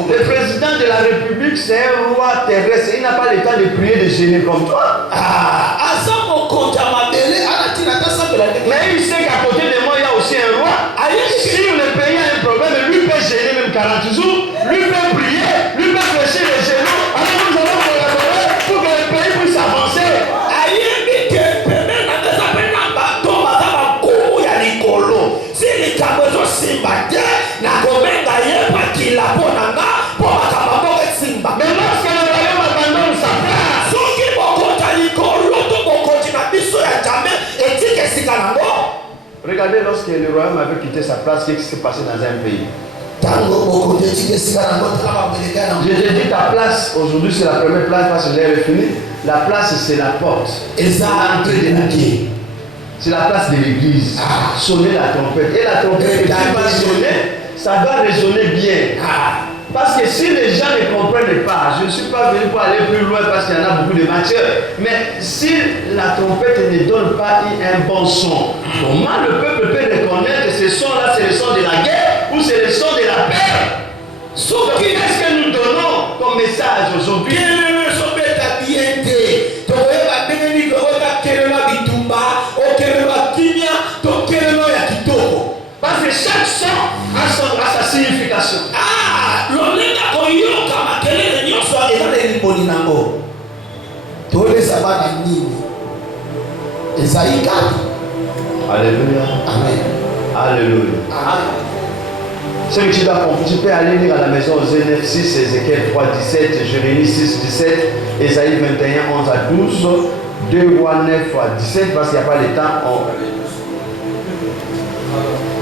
Le président de la République, c'est un roi terrestre. Il n'a pas le temps de prier, de gêner comme toi. Mais il sait qu'à côté de moi, il y a aussi un roi. Si le pays a un problème, lui peut gêner même 40 jours. Lui peut prier, lui peut fléchir les genoux. Alors nous allons collaborer pour que le pays puisse avancer. Mais lorsque le royaume abandonne sa place, regardez lorsque le royaume avait quitté sa place, qu'est-ce qui s'est passé dans un pays. Je te dis ta place, aujourd'hui c'est la première place parce que l'air est fini. La place c'est la porte. L'entrée de la vie. C'est la place de l'église. Sonner la trompette. Et la trompette, qui va sonner, ça doit résonner bien. Parce que si les gens ne comprennent pas, je ne suis pas venu pour aller plus loin parce qu'il y en a beaucoup de matière. Mais si la trompette ne donne pas un bon son, comment le peuple peut reconnaître que ce son-là, c'est le son de la guerre ou c'est le son de la paix? Qu'est-ce que nous donnons comme message aujourd'hui? Parce que chaque son a sa signification. Alléluia. Amen. Alléluia. Ce que tu dois comprendre, tu peux aller lire à la maison Osée 9, 6, Ézéchiel 3, 17, Jérémie 6, 17, Ésaïe 21, 11 à 12, 2 Rois 9 à 17, parce qu'il n'y a pas le temps.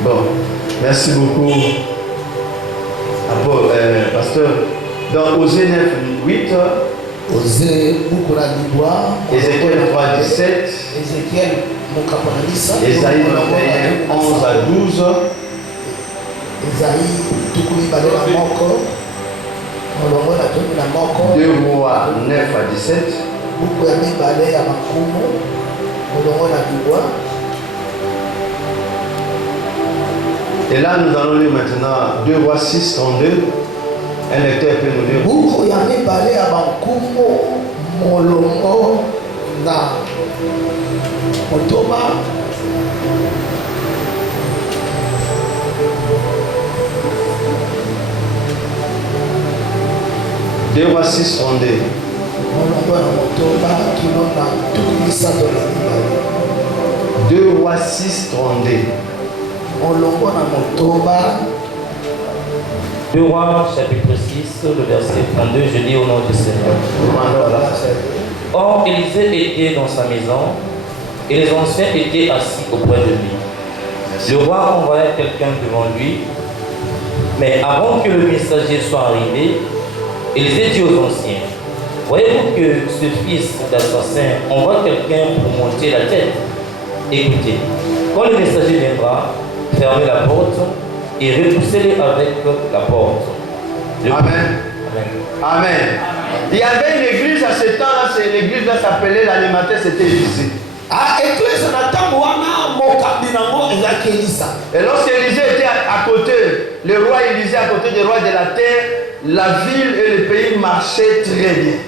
Bon, merci beaucoup. Pasteur, Dans Osée 9, 8, Osée buku la libwa, Ézéchiel 3, 17, Ézéchiel mukapanalisa, Ésaïe 21, 11 à 12, Esaïe tukuli bale la moko, molongo na tuni na moko, 2 Rois 9 à 17, buku ya mibale ya makumu, molongo na libwa. et là nous allons lire maintenant 2 Rois 6, 32. Un lecteur peut nous lire. Buku ya mibale ya makumu, molongo na motoba. Deux Rois 6, 32. Molongo na motoba kilo na tuku misato na mibale. 2 Rois 6, 32. Molongo na motoba. 2 Rois chapitre 6, le verset 32, je lis au nom du Seigneur. Or, Élisée était dans sa maison et les anciens étaient assis auprès de lui. Le roi envoya quelqu'un devant lui, mais avant que le messager soit arrivé, Élisée dit aux anciens, voyez-vous que ce fils d'assassin envoie quelqu'un pour monter la tête? Écoutez, quand le messager viendra, fermez la porte et repoussez-les avec la porte. Amen. Amen. Amen. Il y avait une église à ce temps-là, l'église là s'appelait l'animateur, c'était Élisée. Et lorsque Élisée était à côté, le roi Élisée à côté du roi de la terre, la ville et le pays marchaient très bien.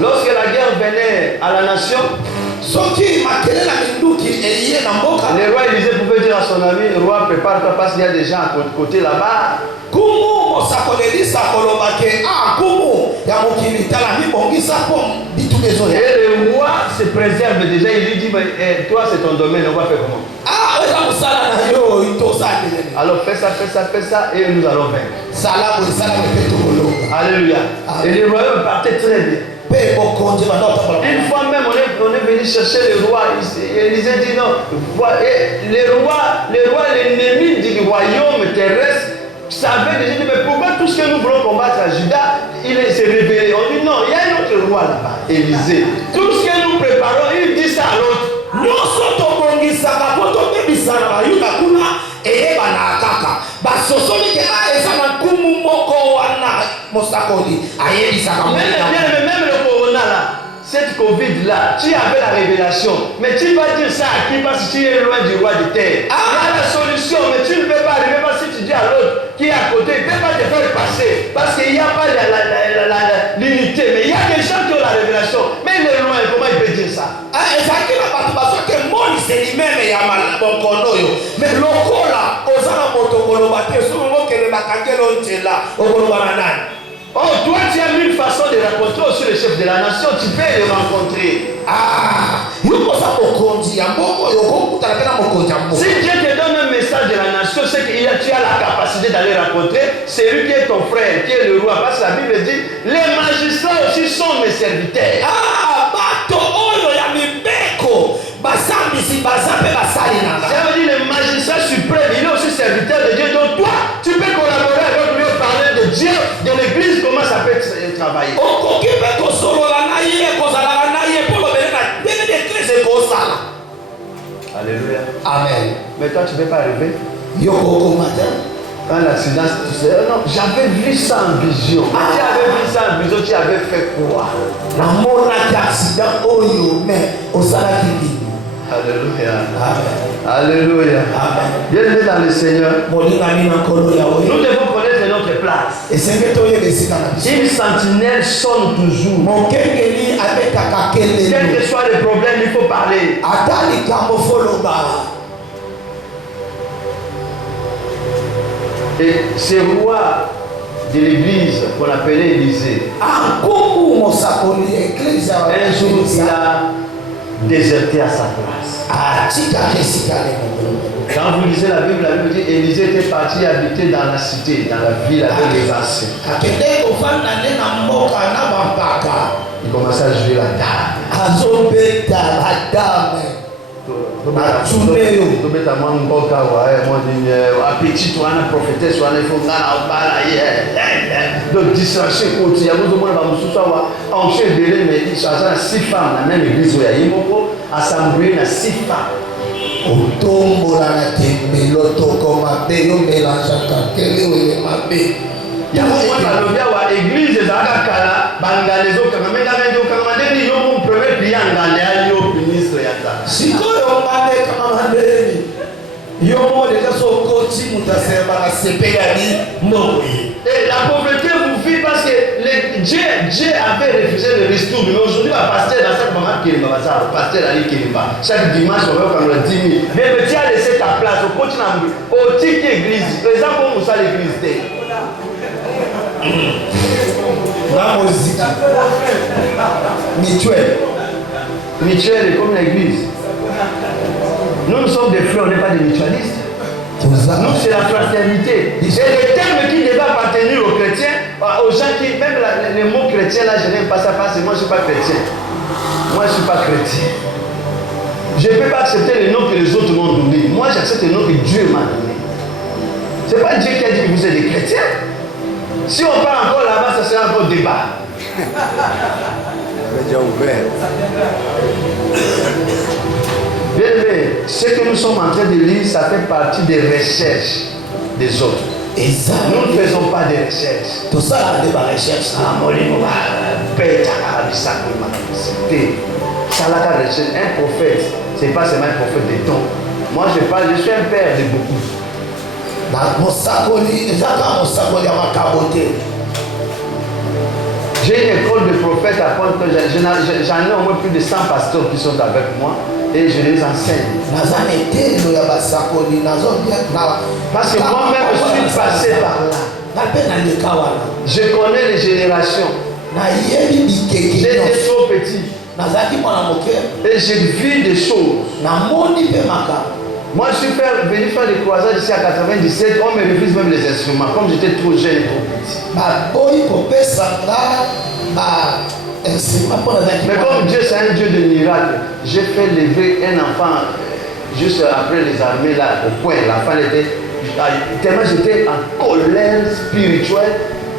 Lorsque la guerre venait à la nation, le roi Élisée pouvait dire à son ami, roi, prépare-toi parce qu'il y a des gens à côté là-bas. Et le roi se préserve déjà, il lui dit, toi c'est ton domaine, on va faire comment? Alors fais ça et nous allons vaincre. Alléluia. Et le royaume partait très bien. Une fois même, on est venu chercher le roi. Élisée dit non. Le roi, l'ennemi du royaume terrestre, savait déjà dit, mais pourquoi tout ce que nous voulons combattre à Juda, il s'est révélé. On dit non, il y a un autre roi là-bas, Élisée. Tout ce que nous préparons, il dit ça à l'autre. Même le corona là, cette Covid là, tu avais la révélation, mais tu vas dire ça à qui parce que tu es loin du roi de terre. Il y a la solution, mais tu ne peux pas arriver parce que tu dis à l'autre qui est à côté, il ne peut pas te faire passer parce qu'il n'y a pas l'unité. Mais il y a des gens qui ont la révélation, mais il est loin, comment il peut dire ça? Mais lokola ozana motokoloba te so mo kele bakangelo ntela okolobana nani. Oh, toi tu as une façon de rencontrer aussi le chef de la nation, tu peux le rencontrer. Si Dieu te donne un message de la nation, c'est que tu as la capacité d'aller rencontrer celui qui est ton frère, qui est le roi. Parce que la Bible dit, les magistrats aussi sont mes serviteurs. Ça veut dire le magistrat suprême, il est aussi serviteur de Dieu. Donc toi, tu peux collaborer avec lui, parler de Dieu, de l'église, comment ça peut travailler. Alléluia. Amen. Mais toi, tu ne peux pas arriver. Quand l'accident, tu sais, non, j'avais vu ça en vision. Ah, tu avais vu ça en vision, tu avais fait quoi? Alléluia. Amen. Alléluia. Amen. Bienvenue dans le Seigneur. Nous Nous devons connaître notre place. Une sentinelle sonne toujours. Quel que soit le problème, il faut parler. Et ce roi de l'église qu'on appelait Élisée, un jour il a déserté à sa place. Quand vous lisez la Bible dit Élisée était parti habiter dans la cité, dans la ville avec les anciens. Il commençait à jouer la dame. tobeta mwa mboka appétit wana prophétesse wana ifo nga na obala ye donc distraction ekoti yango ozomona bamosusu awa anche ebele mais aza na 6 femmes na même église oyo aye moko assemblée na 6 femmes otombola na tembelo tokoma mpe yo melangeaka kele oyo mabe yango wana balobi awa église ezalaka kala bangala ezokanga mengama ezokanga ndeni yo mo premier client ngala ya yo ministre ya ta sikoyo ngale kama ndeni yo mo deja sokoti mutu asembaka sepeyani mokoye. Et la pauvreté vous vit parce que Dieu avait refusé le retour. Mais aujourd'hui, le pasteur, dans cette moment, le pasteur Ali Kélimba, chaque dimanche, on va comme le 10 000. Mais tu as laissé ta place au continent, au ticket église. Par exemple, on ça l'église. La musique. Mutuelle. Mutuelle est comme l'église. Nous sommes des frères, on n'est pas des mutualistes. Nous, c'est la fraternité. Et le terme qui devait appartenir aux chrétiens, aux gens qui, même les mots chrétiens, là, je n'aime pas ça parce que moi, je ne suis pas chrétien. Moi, je ne suis pas chrétien. Je ne peux pas accepter les noms que les autres m'ont donné. Moi, j'accepte les noms que Dieu m'a donné. Ce n'est pas Dieu qui a dit que vous êtes des chrétiens. Si on part encore là-bas, ça sera encore débat. J'avais déjà ouvert. Bien aimé, ce que nous sommes en train de lire, ça fait partie des recherches des autres. Nous ne faisons pas des recherches. Tout ça, là, des recherches. Un prophète, ce n'est pas seulement un prophète des dons. Moi, je suis un père de beaucoup. J'ai une école de prophètes à Pointe. J'en ai au moins plus de 100 pasteurs qui sont avec moi. Et je les enseigne. Parce que moi-même, je suis passé par là. Je connais les générations. J'étais trop petit. Et j'ai vu des choses. Moi, je suis venu faire des croisades ici à 97. On me refuse même les instruments. Comme j'étais trop jeune et trop petit. Mais comme Dieu c'est un Dieu de miracles, j'ai fait lever un enfant juste après les armées là au coin. L'enfant était tellement j'étais en colère spirituelle.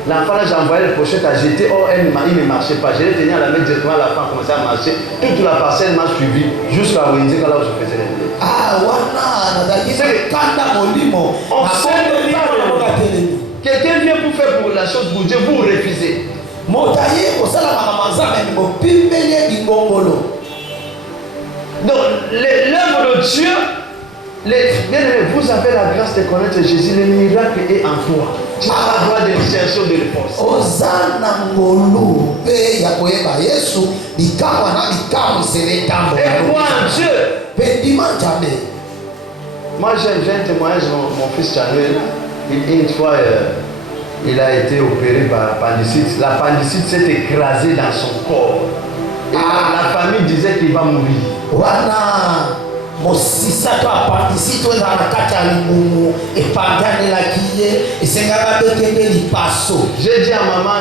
L'enfant là, j'ai envoyé le pochette à jeter. Oh, il ne marchait pas. Je l'ai tenu à la main directement. L'enfant a commencé à marcher. Toute la parcelle m'a suivi jusqu'à Wendiga là où je faisais les blés. Quelqu'un vient pour faire pour la chose pour Dieu, vous refusez. Donc, l'œuvre de Dieu, vous avez la grâce de connaître Jésus, le miracle est en toi. Tu as la droit de chercher ou de le forcer. Et crois en Dieu. Moi, j'ai un témoignage de mon fils Chanuel. Une fois, il a été opéré par appendicite. L'appendicite s'est écrasé dans son corps. Et la famille disait qu'il va mourir. J'ai dit à maman,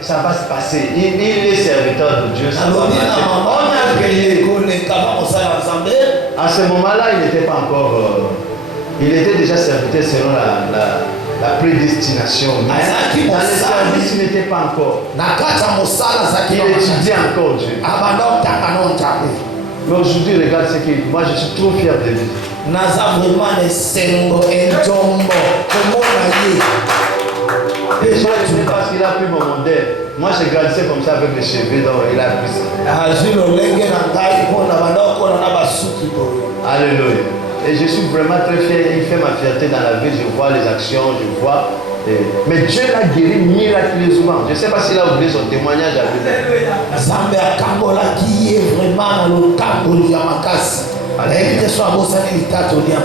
ça va se passer. Il est serviteur de Dieu. Ça va marcher. On a prié. À ce moment-là, il n'était pas encore. Il était déjà serviteur selon la prédestination. Mais dans le service, il n'était pas encore. Il étudiait encore Dieu. Mais aujourd'hui, regarde ce qu'il dit. Moi, je suis trop fier de lui. Déjà, c'est parce qu'il a pris mon modèle. Moi, j'ai grandissé comme ça avec les cheveux, donc il a pris ça. Alléluia. Et je suis vraiment très fier. Il fait ma fierté dans la vie. Je vois les actions, je vois. Mais Dieu l'a guéri miraculeusement. Je ne sais pas s'il a oublié son témoignage à lui.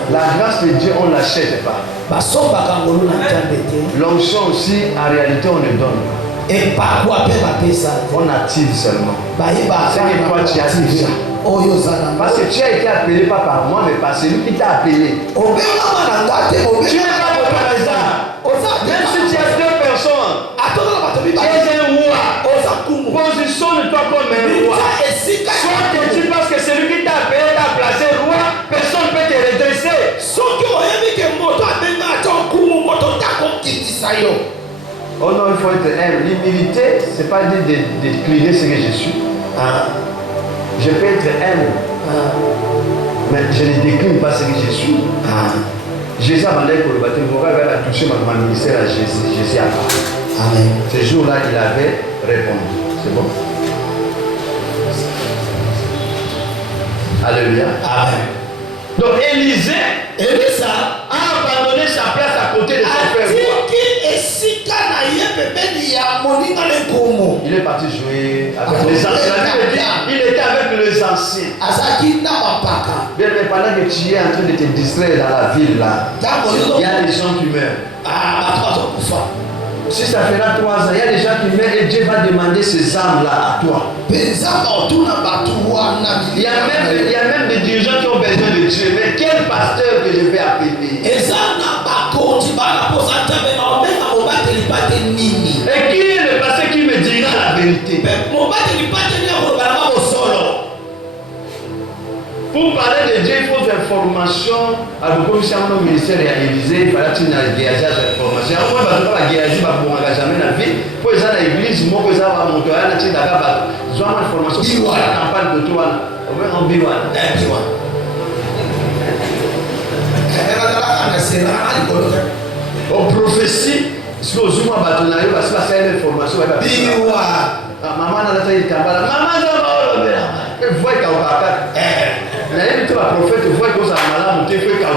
La grâce de Dieu, on ne l'achète pas. L'onction aussi, en réalité, on le donne. On active seulement. C'est que toi, tu actives ça. Parce que tu as été appelé pas par moi, mais par celui qui t'a appelé. Tu n'es pas par hasard. Même si tu as deux personnes, tu es un roi. Positionne-toi comme un roi. Soit que tu penses que celui qui t'a appelé t'a placé roi, Oh non, il faut être humble. L'humilité, c'est pas dire de décliner ce que je suis. Je peux être humble, mais je ne décline pas ce que je suis. Jésus a demandé pour le baptême, il a touché ma ministère à Jésus. Amen. Ce jour-là, il avait répondu. C'est bon? Alléluia. Amen. Donc Élisée a abandonné sa place à côté de son frère. Il est parti jouer avec les anciens. Il était avec les anciens. Bien, mais pendant que tu es en train de te distraire dans la ville là, il y a des gens qui meurent. Si ça fera 3 ans, il y a des gens qui meurent et Dieu va demander ces âmes-là à toi. Il y a même des dirigeants qui ont besoin de Dieu. Mais quel pasteur que je vais appeler? Et qui est le pasteur qui me dira la vérité? Pour parler de Dieu, il faut des informations. Alors, comme si on ministère et à Élysée, il fallait qu'il y ait des informations. On va pas guérir pour jamais la vie. Pour les gens de l'église, moi, que ça va monter, il y a des informations. Il y a la campagne de toi. On va en biwan. On prophétie. Si on zoome à Batonayo, parce que c'est une information. Maman n'a pas été maman n'a pas été voit qu'il y a un la prophète voit que ça a malade, tu fais qu'il y a un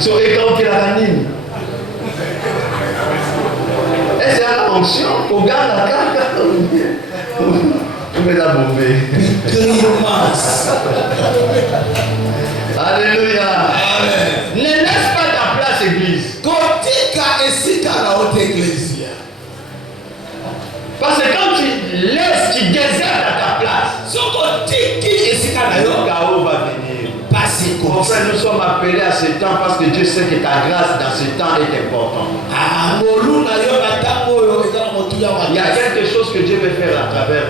sur les camps qui la raniment. Et c'est la fonction, on garde la carte, on met la bombée. Alléluia. Amen. Ne laisse pas ta place, église. Parce que quand tu laisses, tu désertes à ta place, le chaos va venir. Mon frère, nous sommes appelés à ce temps parce que Dieu sait que ta grâce dans ce temps est importante. Il y a quelque chose que Dieu veut faire à travers.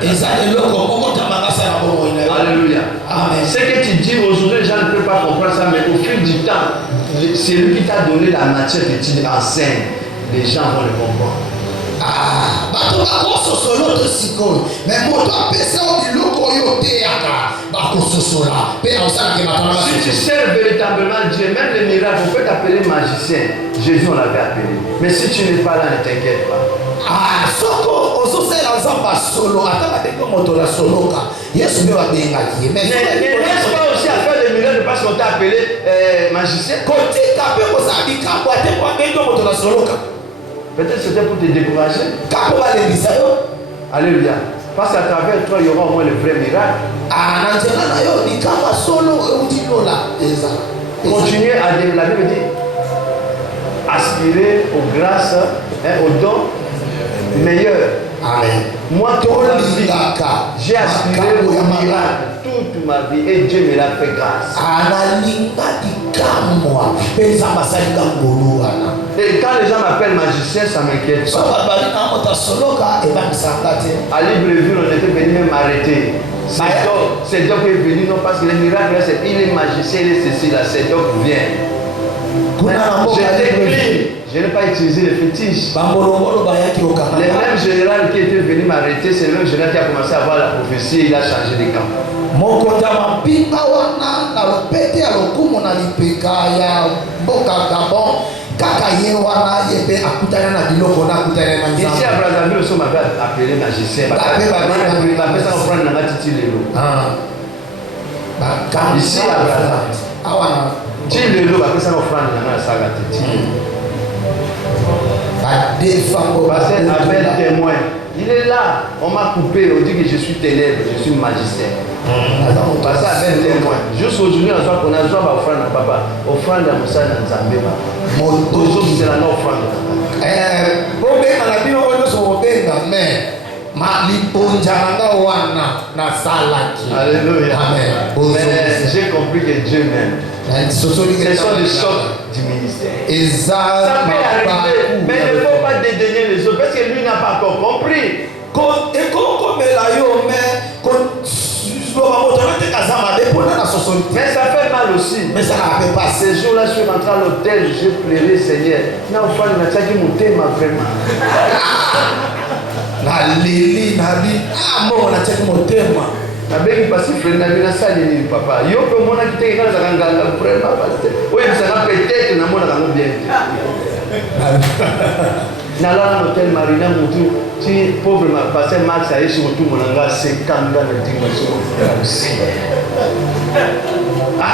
Alléluia. Amen. Ce que tu dis aujourd'hui, les gens ne peuvent pas comprendre ça, mais au fil du temps, c'est lui qui t'a donné la matière que tu enseignes. Les gens vont le comprendre. Si tu sers véritablement Dieu, même les miracles, on peut t'appeler magicien. Jésus, on l'avait appelé. Mais si tu n'es pas là, ne t'inquiète pas. Ne laisse pas aussi à faire des miracles parce qu'on t'a appelé magicien. Peut-être c'était pour te décourager. Alléluia. Parce qu'à travers toi, il y aura au moins le vrai miracle. Continuez à développer. La Bible dit aspirer aux grâces, aux dons meilleurs. Amen. Moi, toute ma vie, j'ai aspiré au miracle toute ma vie et Dieu me l'a fait grâce. Et quand les gens m'appellent magicien, ça m'inquiète pas. À Libreville, on était venu même m'arrêter. C'est donc est venu, non parce que les miracles, il est magicien, il est ceci, là, c'est donc vient. J'étais clean. Je n'ai pas utilisé les fétiches. Les mêmes généraux qui étaient venus m'arrêter, c'est le même général qui a commencé à voir la prophétie et il a changé de camp. Ici à Brazzaville, on m'avait appelé magicien. Ici à Brazzaville. Abel témoin. Il est là, on m'a coupé, on dit que je suis ténèbre, je suis magicien. Parce que Abel témoin. Jusqu'aujourd'hui, on a offrande à papa. Offrande à Moussa dans Zambéba. Aujourd'hui, c'est la non-offrande. Alléluia. Amen. J'ai compris que Dieu m'aime. Ce sont des chocs du ministère. Ça peut arriver, mais il ne faut pas dédaigner les autres parce que lui n'a pas encore compris. Mais ça fait mal mal aussi. Mais ça n'a pas passé. Ces jours-là, je suis rentré à l'hôtel, j'ai pleuré, Seigneur. Non, il faut que mon thème vraiment. La Lili, Nabi. Ah, bon, on a checké mon thème. Avec parce que frère Nabi na sali ni papa. Yo pe mona kitenge kana zakanganga vraiment parce que oui, ça va peut-être na mona kango bien. Na la l'hôtel Marina Moutou, si pauvre pasteur Max a eu sur tout mon anga 50 dans le dimanche. Ah.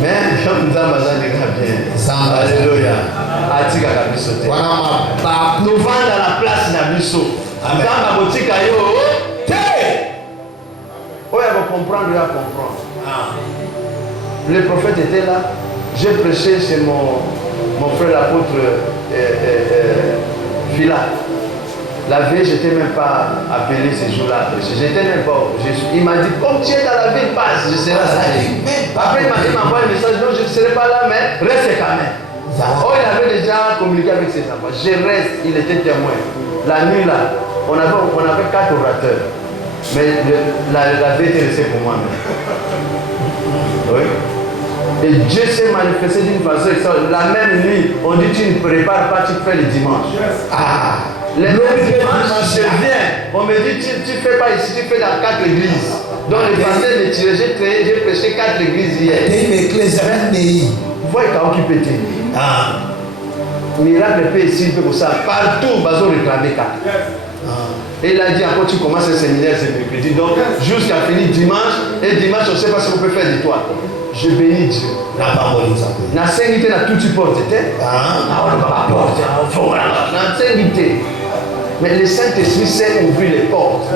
Mais comme ça mazan les gars bien. Alléluia. Atika kabiso te. Nous vendre à la place na biso. Amen. Dans la boutique yo. Oh, il va comprendre, il va comprendre. Ah. Le prophète était là. J'ai prêché chez mon frère l'apôtre Phila. La veille, je n'étais même pas appelé ces jours-là. J'étais même pas. Il m'a dit, comme tu es dans la ville, passe, je serai là. Après, il m'a envoyé un message, non, je ne serai pas là, mais reste quand même. Oh, il avait déjà communiqué avec ses enfants. Je reste, il était témoin. La nuit, là, on avait 4 orateurs. Mais la vie était restée pour moi-même. Oui. Et Dieu s'est manifesté d'une façon extraordinaire. La même nuit, on dit tu ne prépares pas, tu fais le dimanche. Ah. Le dimanche, je viens. On me dit tu ne fais pas ici, tu fais dans 4 églises. Donc le pasteur me tirait, j'ai prêché 4 églises hier. Vous voyez quand on peut t'aider. Ah. Miracle peut ici, peut ça. Partout, ils ont réclamé 4. Et il a dit encore tu commences un séminaire ce mercredi. Donc jusqu'à finir dimanche. Et dimanche on ne sait pas ce qu'on peut faire de toi. Je bénis Dieu. La parole est ça. Na sengité na tout tu portes. Ah on ne va pas porter. Na sengité. Mais le Saint-Esprit sait ouvrir les portes.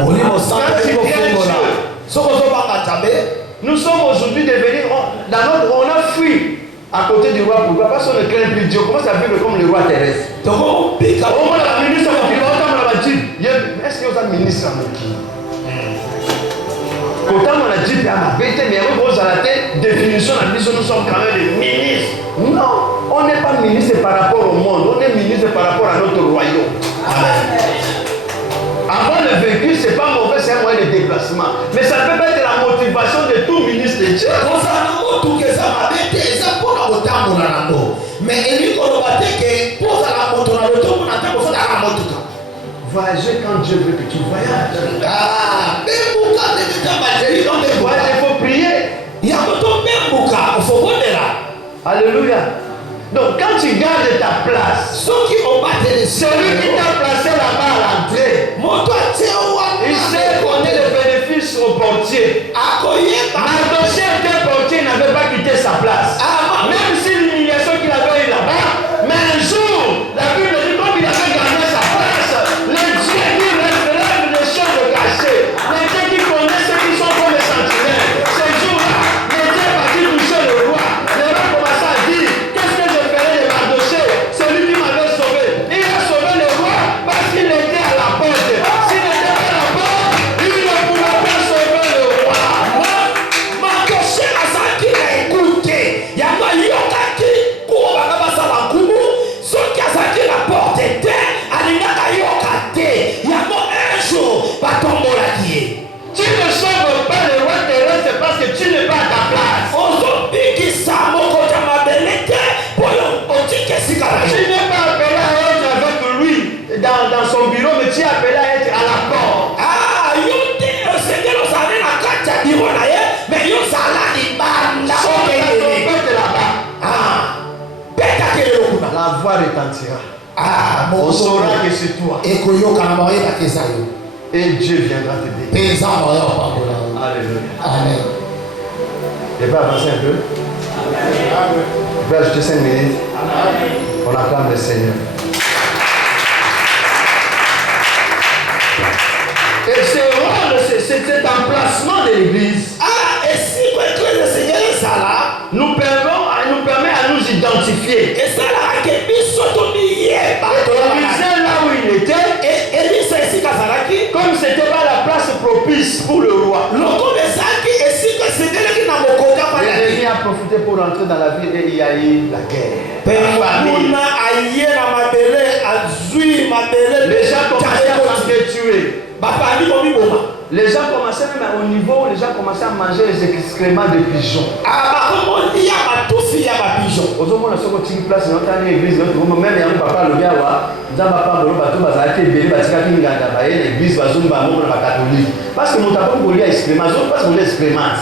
Nous sommes aujourd'hui devenus on a fui à côté du roi. Pourquoi? Parce qu'on ne craint plus Dieu. On commence à vivre comme le roi terrestre. Est-ce que vous avez un ministre à Moki? Quand on a dit à ma bête, mais vous avez la définition, nous sommes quand même des ministres. Non, on n'est pas ministre par rapport au monde, on est ministre par rapport à notre royaume. Amen. Avoir le véhicule, ce n'est pas mauvais, c'est un moyen de déplacement. Mais ça peut être la motivation de tout ministre de Dieu. Mais il voyager quand Dieu veut que tu voyages. Ah, il faut prier. Alléluia. Donc quand tu gardes ta place, celui qui t'a placé là-bas à l'entrée, il sait qu'on est le bénéfice au portier. Mardochée était portier, il n'avait pas quitté sa place. Même si l'humiliation qu'il avait eu là-bas, mais un jour, la Bible dit comme il avait gardé sa place, les dieux qui révèlent les choses cachées, les dieux qui connaissent ceux qui sont comme les sentinelles. Ces jours-là, les dieux est parti toucher le roi. Le roi commença à dire, qu'est-ce que je ferai de Mardochée, celui qui m'avait sauvé. Il a sauvé le roi parce qu'il était à la porte. S'il n'était pas à la porte, il ne pouvait pas sauver le roi. Mardochée a ça qu'il a écouté. Il y a pas yokaki pour ce qui a ça qui la porte était, alinaka yokate. Il y a un jour, va tomber la qui. Tu ne sauves pas le roi terrestre, c'est parce que tu n'es pas à ta place. Tu n'es pas appelé à être avec lui dans son bureau, mais tu es appelé à être à la porte. Ah, le Seigneur nous a mis la carte à bureau mais il nous a mis là-bas. Ah, la voix retentira. Ah, on saura que c'est toi. Et Dieu viendra te bénir. Alléluia. Amen. Je vais avancer un peu. Je vais ajouter 5 minutes. On acclame le Seigneur. Et ce rôle, c'est cet emplacement de l'église. Ah, et si le Seigneur est là, nous permet à nous identifier. Et ça là, là où il était, comme c'était pas la place propice pour le roi. Il est venu à profiter pour rentrer dans la ville et il y a eu la guerre. Les gens commençaient à s'entretuer. Les gens commençaient même au niveau où les gens commençaient à manger les excréments de pigeons. Il y a ma touffe, il y a ma pigeon. Aujourd'hui, on a ce petit place dans l'église, même il y a un papa, le gars, nous avons pas de bateau, nous avons été bénis, nous avons été l'église, nous avons été catholique. Parce que nous avons voulu excréments, nous avons voulu excréments.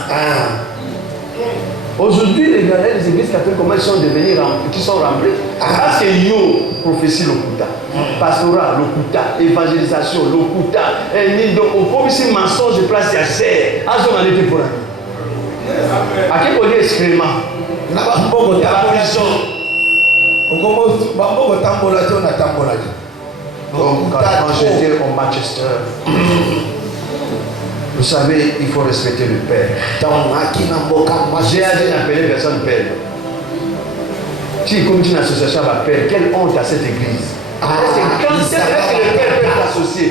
Aujourd'hui, les églises catholiques, comment ils sont devenus qui sont remplies? Parce que yo, prophétie l'okuta, pastorat l'okuta, évangélisation l'okuta, et donc on peut ici mensonge de place à serre, à zone en été pour l'année. À quel point excrément? Na bambogo tambola. Ongomo bambogo tambola to na tambola. Quand j'étais au Manchester, vous savez, il faut respecter le Père. J'ai appelé personne Père. Si comme tu es une association à Père, quelle honte à cette église. Est-ce que le Père peut t'associer?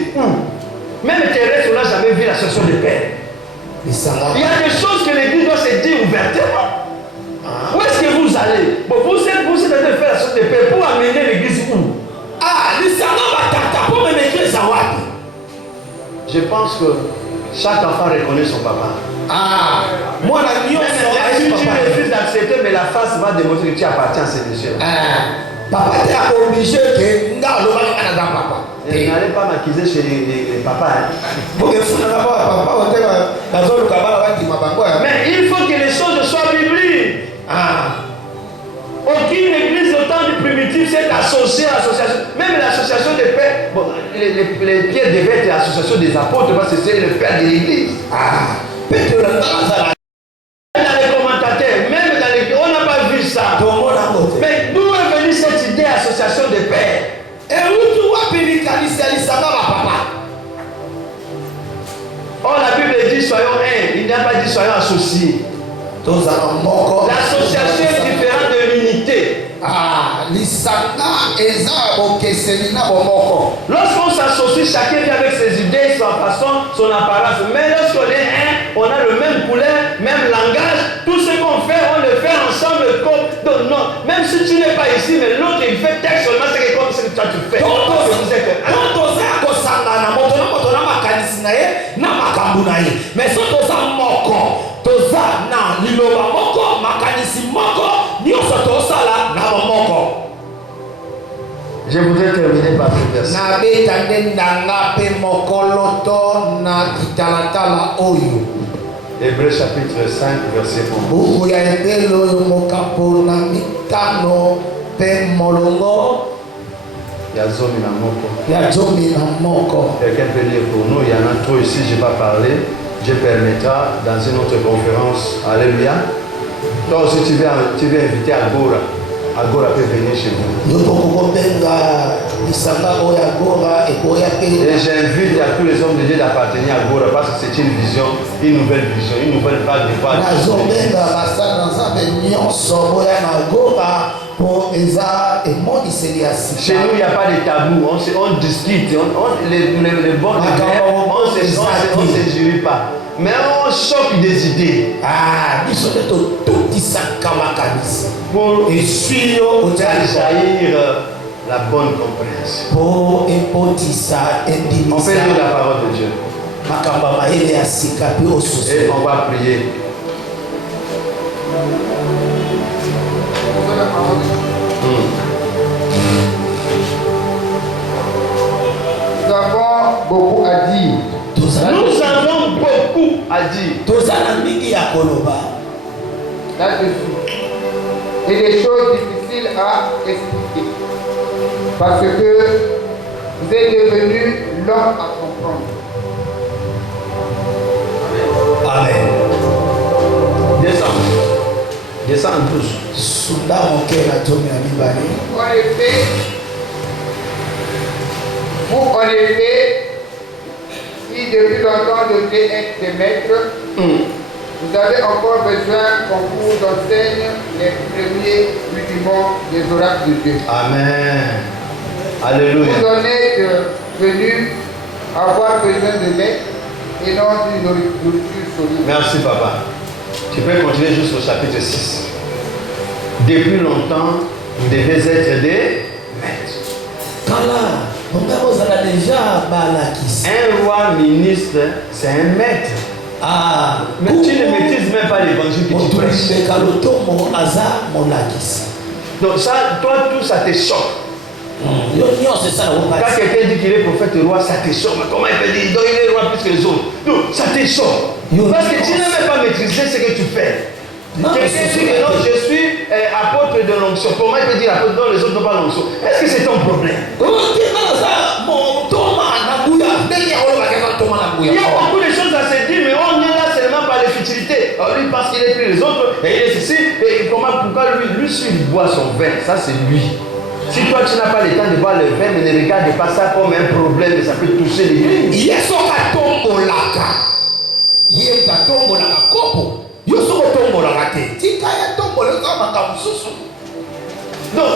Même Thérèse, on n'a jamais vu l'association de Père. Il y a des choses que l'église doit se dire ouvertement. Où est-ce que vous allez? Bon, vous êtes en train de faire l'association de Père pour amener l'église où? Je pense que chaque enfant reconnaît son papa. Moi, si tu refuses d'accepter, mais la face va démontrer que tu appartiens à ces messieurs. Papa, tu es obligé que papa. N'allez pas m'accuser chez les papas. Mais il faut que les choses soient bibliques. Aucune église au temps du primitif s'est associée à l'association. Même l'association des pères, bon, les pierres devaient être l'association des apôtres parce que c'est le père de l'église. Même dans les commentateurs, même dans les... On n'a pas vu ça. Mais d'où est venue cette idée d'association des pères? Oh, la Bible dit soyons un, il n'a pas dit soyons associés. L'association est différente de l'unité. Lorsqu'on s'associe, chacun vient avec ses idées, sa façon, son apparence. Mais lorsqu'on est un, on a le même couleur, même langage. Tout ce qu'on fait, on le fait ensemble. Donc, non, même si tu n'es pas ici, mais l'autre il fait tel seulement, c'est comme ce que toi tu fais. Mais si tu as moko, toza na liloba moko, makanisi moko, nyoso tosala na moko. Je voudrais terminer par ce verset. Hébreux chapitre 5, verset 11. Quelqu'un peut dire pour nous, il y en a trop ici, je ne vais pas parler. Dieu permettra dans une autre conférence. Alléluia. Donc si tu veux inviter Agora, Agora peut venir chez vous. Et j'invite à tous les hommes de Dieu d'appartenir à Agora parce que c'est une vision, une nouvelle vague de foi. Chez nous, il n'y a pas de tabou, on discute, les bons on ne se jurie pas. Mais on choque des idées. Pour jaillir la bonne compréhension. On fait lire la parole de Dieu. Et on va prier. Nous avons beaucoup à dire. Nous avons beaucoup à dire. Là-dessus. Et des choses difficiles à expliquer. Parce que vous êtes devenu l'homme à comprendre. Amen. Descends en douce. En effet, si depuis longtemps vous devez être des maîtres, vous avez encore besoin qu'on vous enseigne les premiers rudiments des oracles de Dieu. Amen. Alléluia. Vous en êtes venus avoir besoin de lait et non d'une nourriture solide. Merci papa. Tu peux continuer jusqu'au chapitre 6. Depuis longtemps, vous devez être des maîtres. Un roi ministre, c'est un maître. Mais tu ne maîtrises même pas l'évangile que tu prêches. Donc ça, toi, tout ça te choque. Quand quelqu'un dit qu'il est prophète et roi, ça te choque. Mais comment il peut dire donc il est roi plus que les autres? Donc ça te choque. Parce que tu n'as même pas maîtrisé ce que tu fais. Quelqu'un dit que non, je suis apôtre de l'onction. Comment il peut dire apôtre dont les autres n'ont pas l'onction? Est-ce que c'est ton problème? Il y a beaucoup de choses à se dire, mais on vient là seulement par les futilités. Lui, parce qu'il est plus les autres, et il est ceci, et pourquoi lui, il boit son vin? Ça, c'est lui. Si toi, tu n'as pas le temps de boire le vin, mais ne regarde pas ça comme un problème, ça peut toucher l'église. Donc,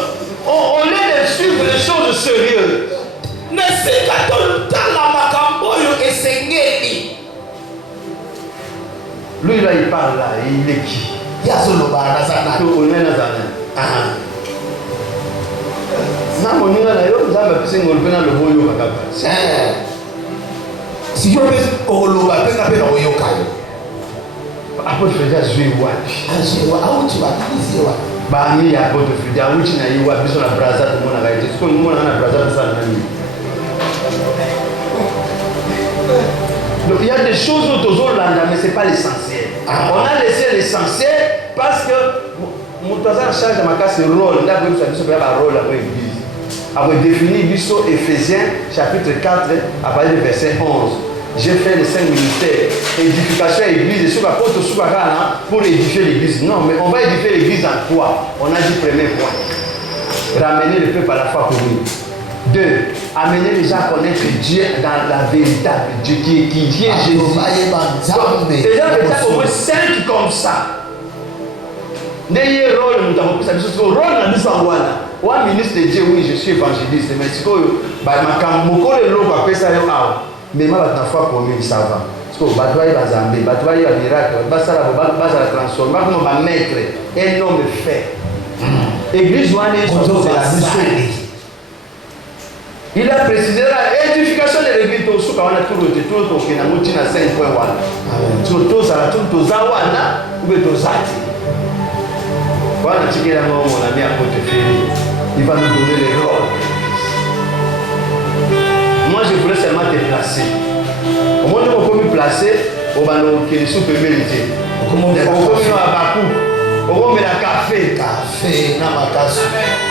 on est de suivre les choses sérieuses. Lui là il parle là, il est qui? Apôtre Freda joué wapi? Bami apôtre Freda uchi na yiwa biso na braza tout monde a été. Ce qu'on nous na braza ça nani. Donc il y a des choses où Tozolanda, mais ce n'est pas l'essentiel. On a laissé l'essentiel parce que Moutazan change de ma casse le rôle. Là, vous savez, c'est un rôle avec l'église. Après définir l'histoire Éphésiens, chapitre 4, à partir du verset 11. J'ai fait les 5 ministères. Édification à l'église, et sur la porte, sur la gare, pour édifier l'église. Non, mais on va édifier l'église en quoi? On a dit premier point. Ramener le peuple à la foi commune. 2. Amener les gens à connaître Dieu dans la véritable Dieu qui est Jésus. Donc, les gens étaient au moins 5 comme ça. N'ayez rôle, nous avons pris ça. Rôle, nous avons un ministre de Dieu, oui, je suis évangéliste. Mais si mais ma la foi commune, ça va. Parce que Batouaï va Zambé, Batouaï va miracle, Bassala va transformer, va mettre un homme fait. Église Joanne est son de la mission. Il a précisé l'édification de l'église, tout ce qu'on a tout le temps, qui n'a pas 5 points. Tout ça, tout ça, ou bien tout ça. Voilà, tu es là, mon ami, à côté de il va nous donner les rôles. Moi, je voulais seulement te placer. Au moins, on peut me placer au ballon qui est sous-pémérité. On peut me à Bakou. On peut me la café. Café, na ma casse.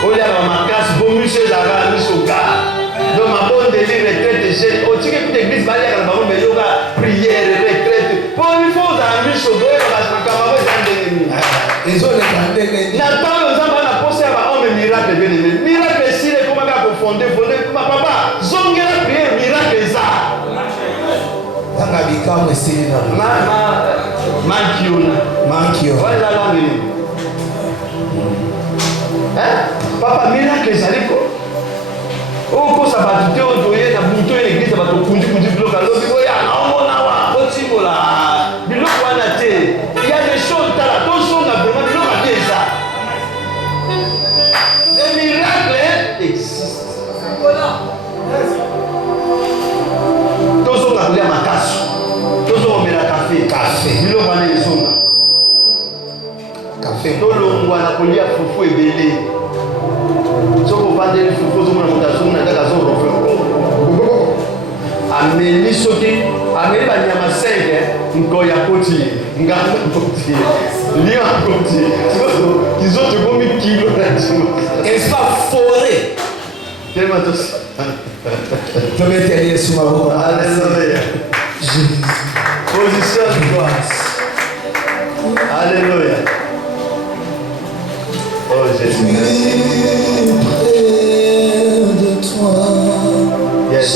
On y a ma casse, bon monsieur Zara, monsieur Gars. Donc, ma bonne délire, retraite, j'ai. Au ticket de l'église, ma lèvre, ma bonne yoga, prière, retraite. Pour une fois, dans un monsieur Goué, parce que ma bonne délire. Ils ont les grandes. N'attends, nous avons la pensée à ma homme miracle, bien aimé. Miracle, si les comment on fondé, ma papa, zongera prière, miracle, ça. Mankiona. Voilà la langue. Papa, miracle, ça dit quoi? Oh, ça va tout autoyer, na bouton l'église, ça va tout conduire, bloc à l'autre. Il y a un homme là, il y a des choses là, tout ça, on a vraiment des gens qui ça. Les miracles existent. Tout ça, on a appelé ma casse. Tout ça, on met la café. Il y a des choses. Café. Tout le monde a appelé à Foufou et Bélé. Si vous vendez les foufous, vous avez des choses. Amélie Soki, Amélie Banyama 5, Nkoya Koti, Ngana Koti, Lian Koti. Ils ont de combien de kilos là-dessus? Est-ce pas forêt? Tellement de ça. Je vais t'aider sur ma voix. Alléluia. Position de grâce. Alléluia. Oh Jésus. Près de toi. Yes.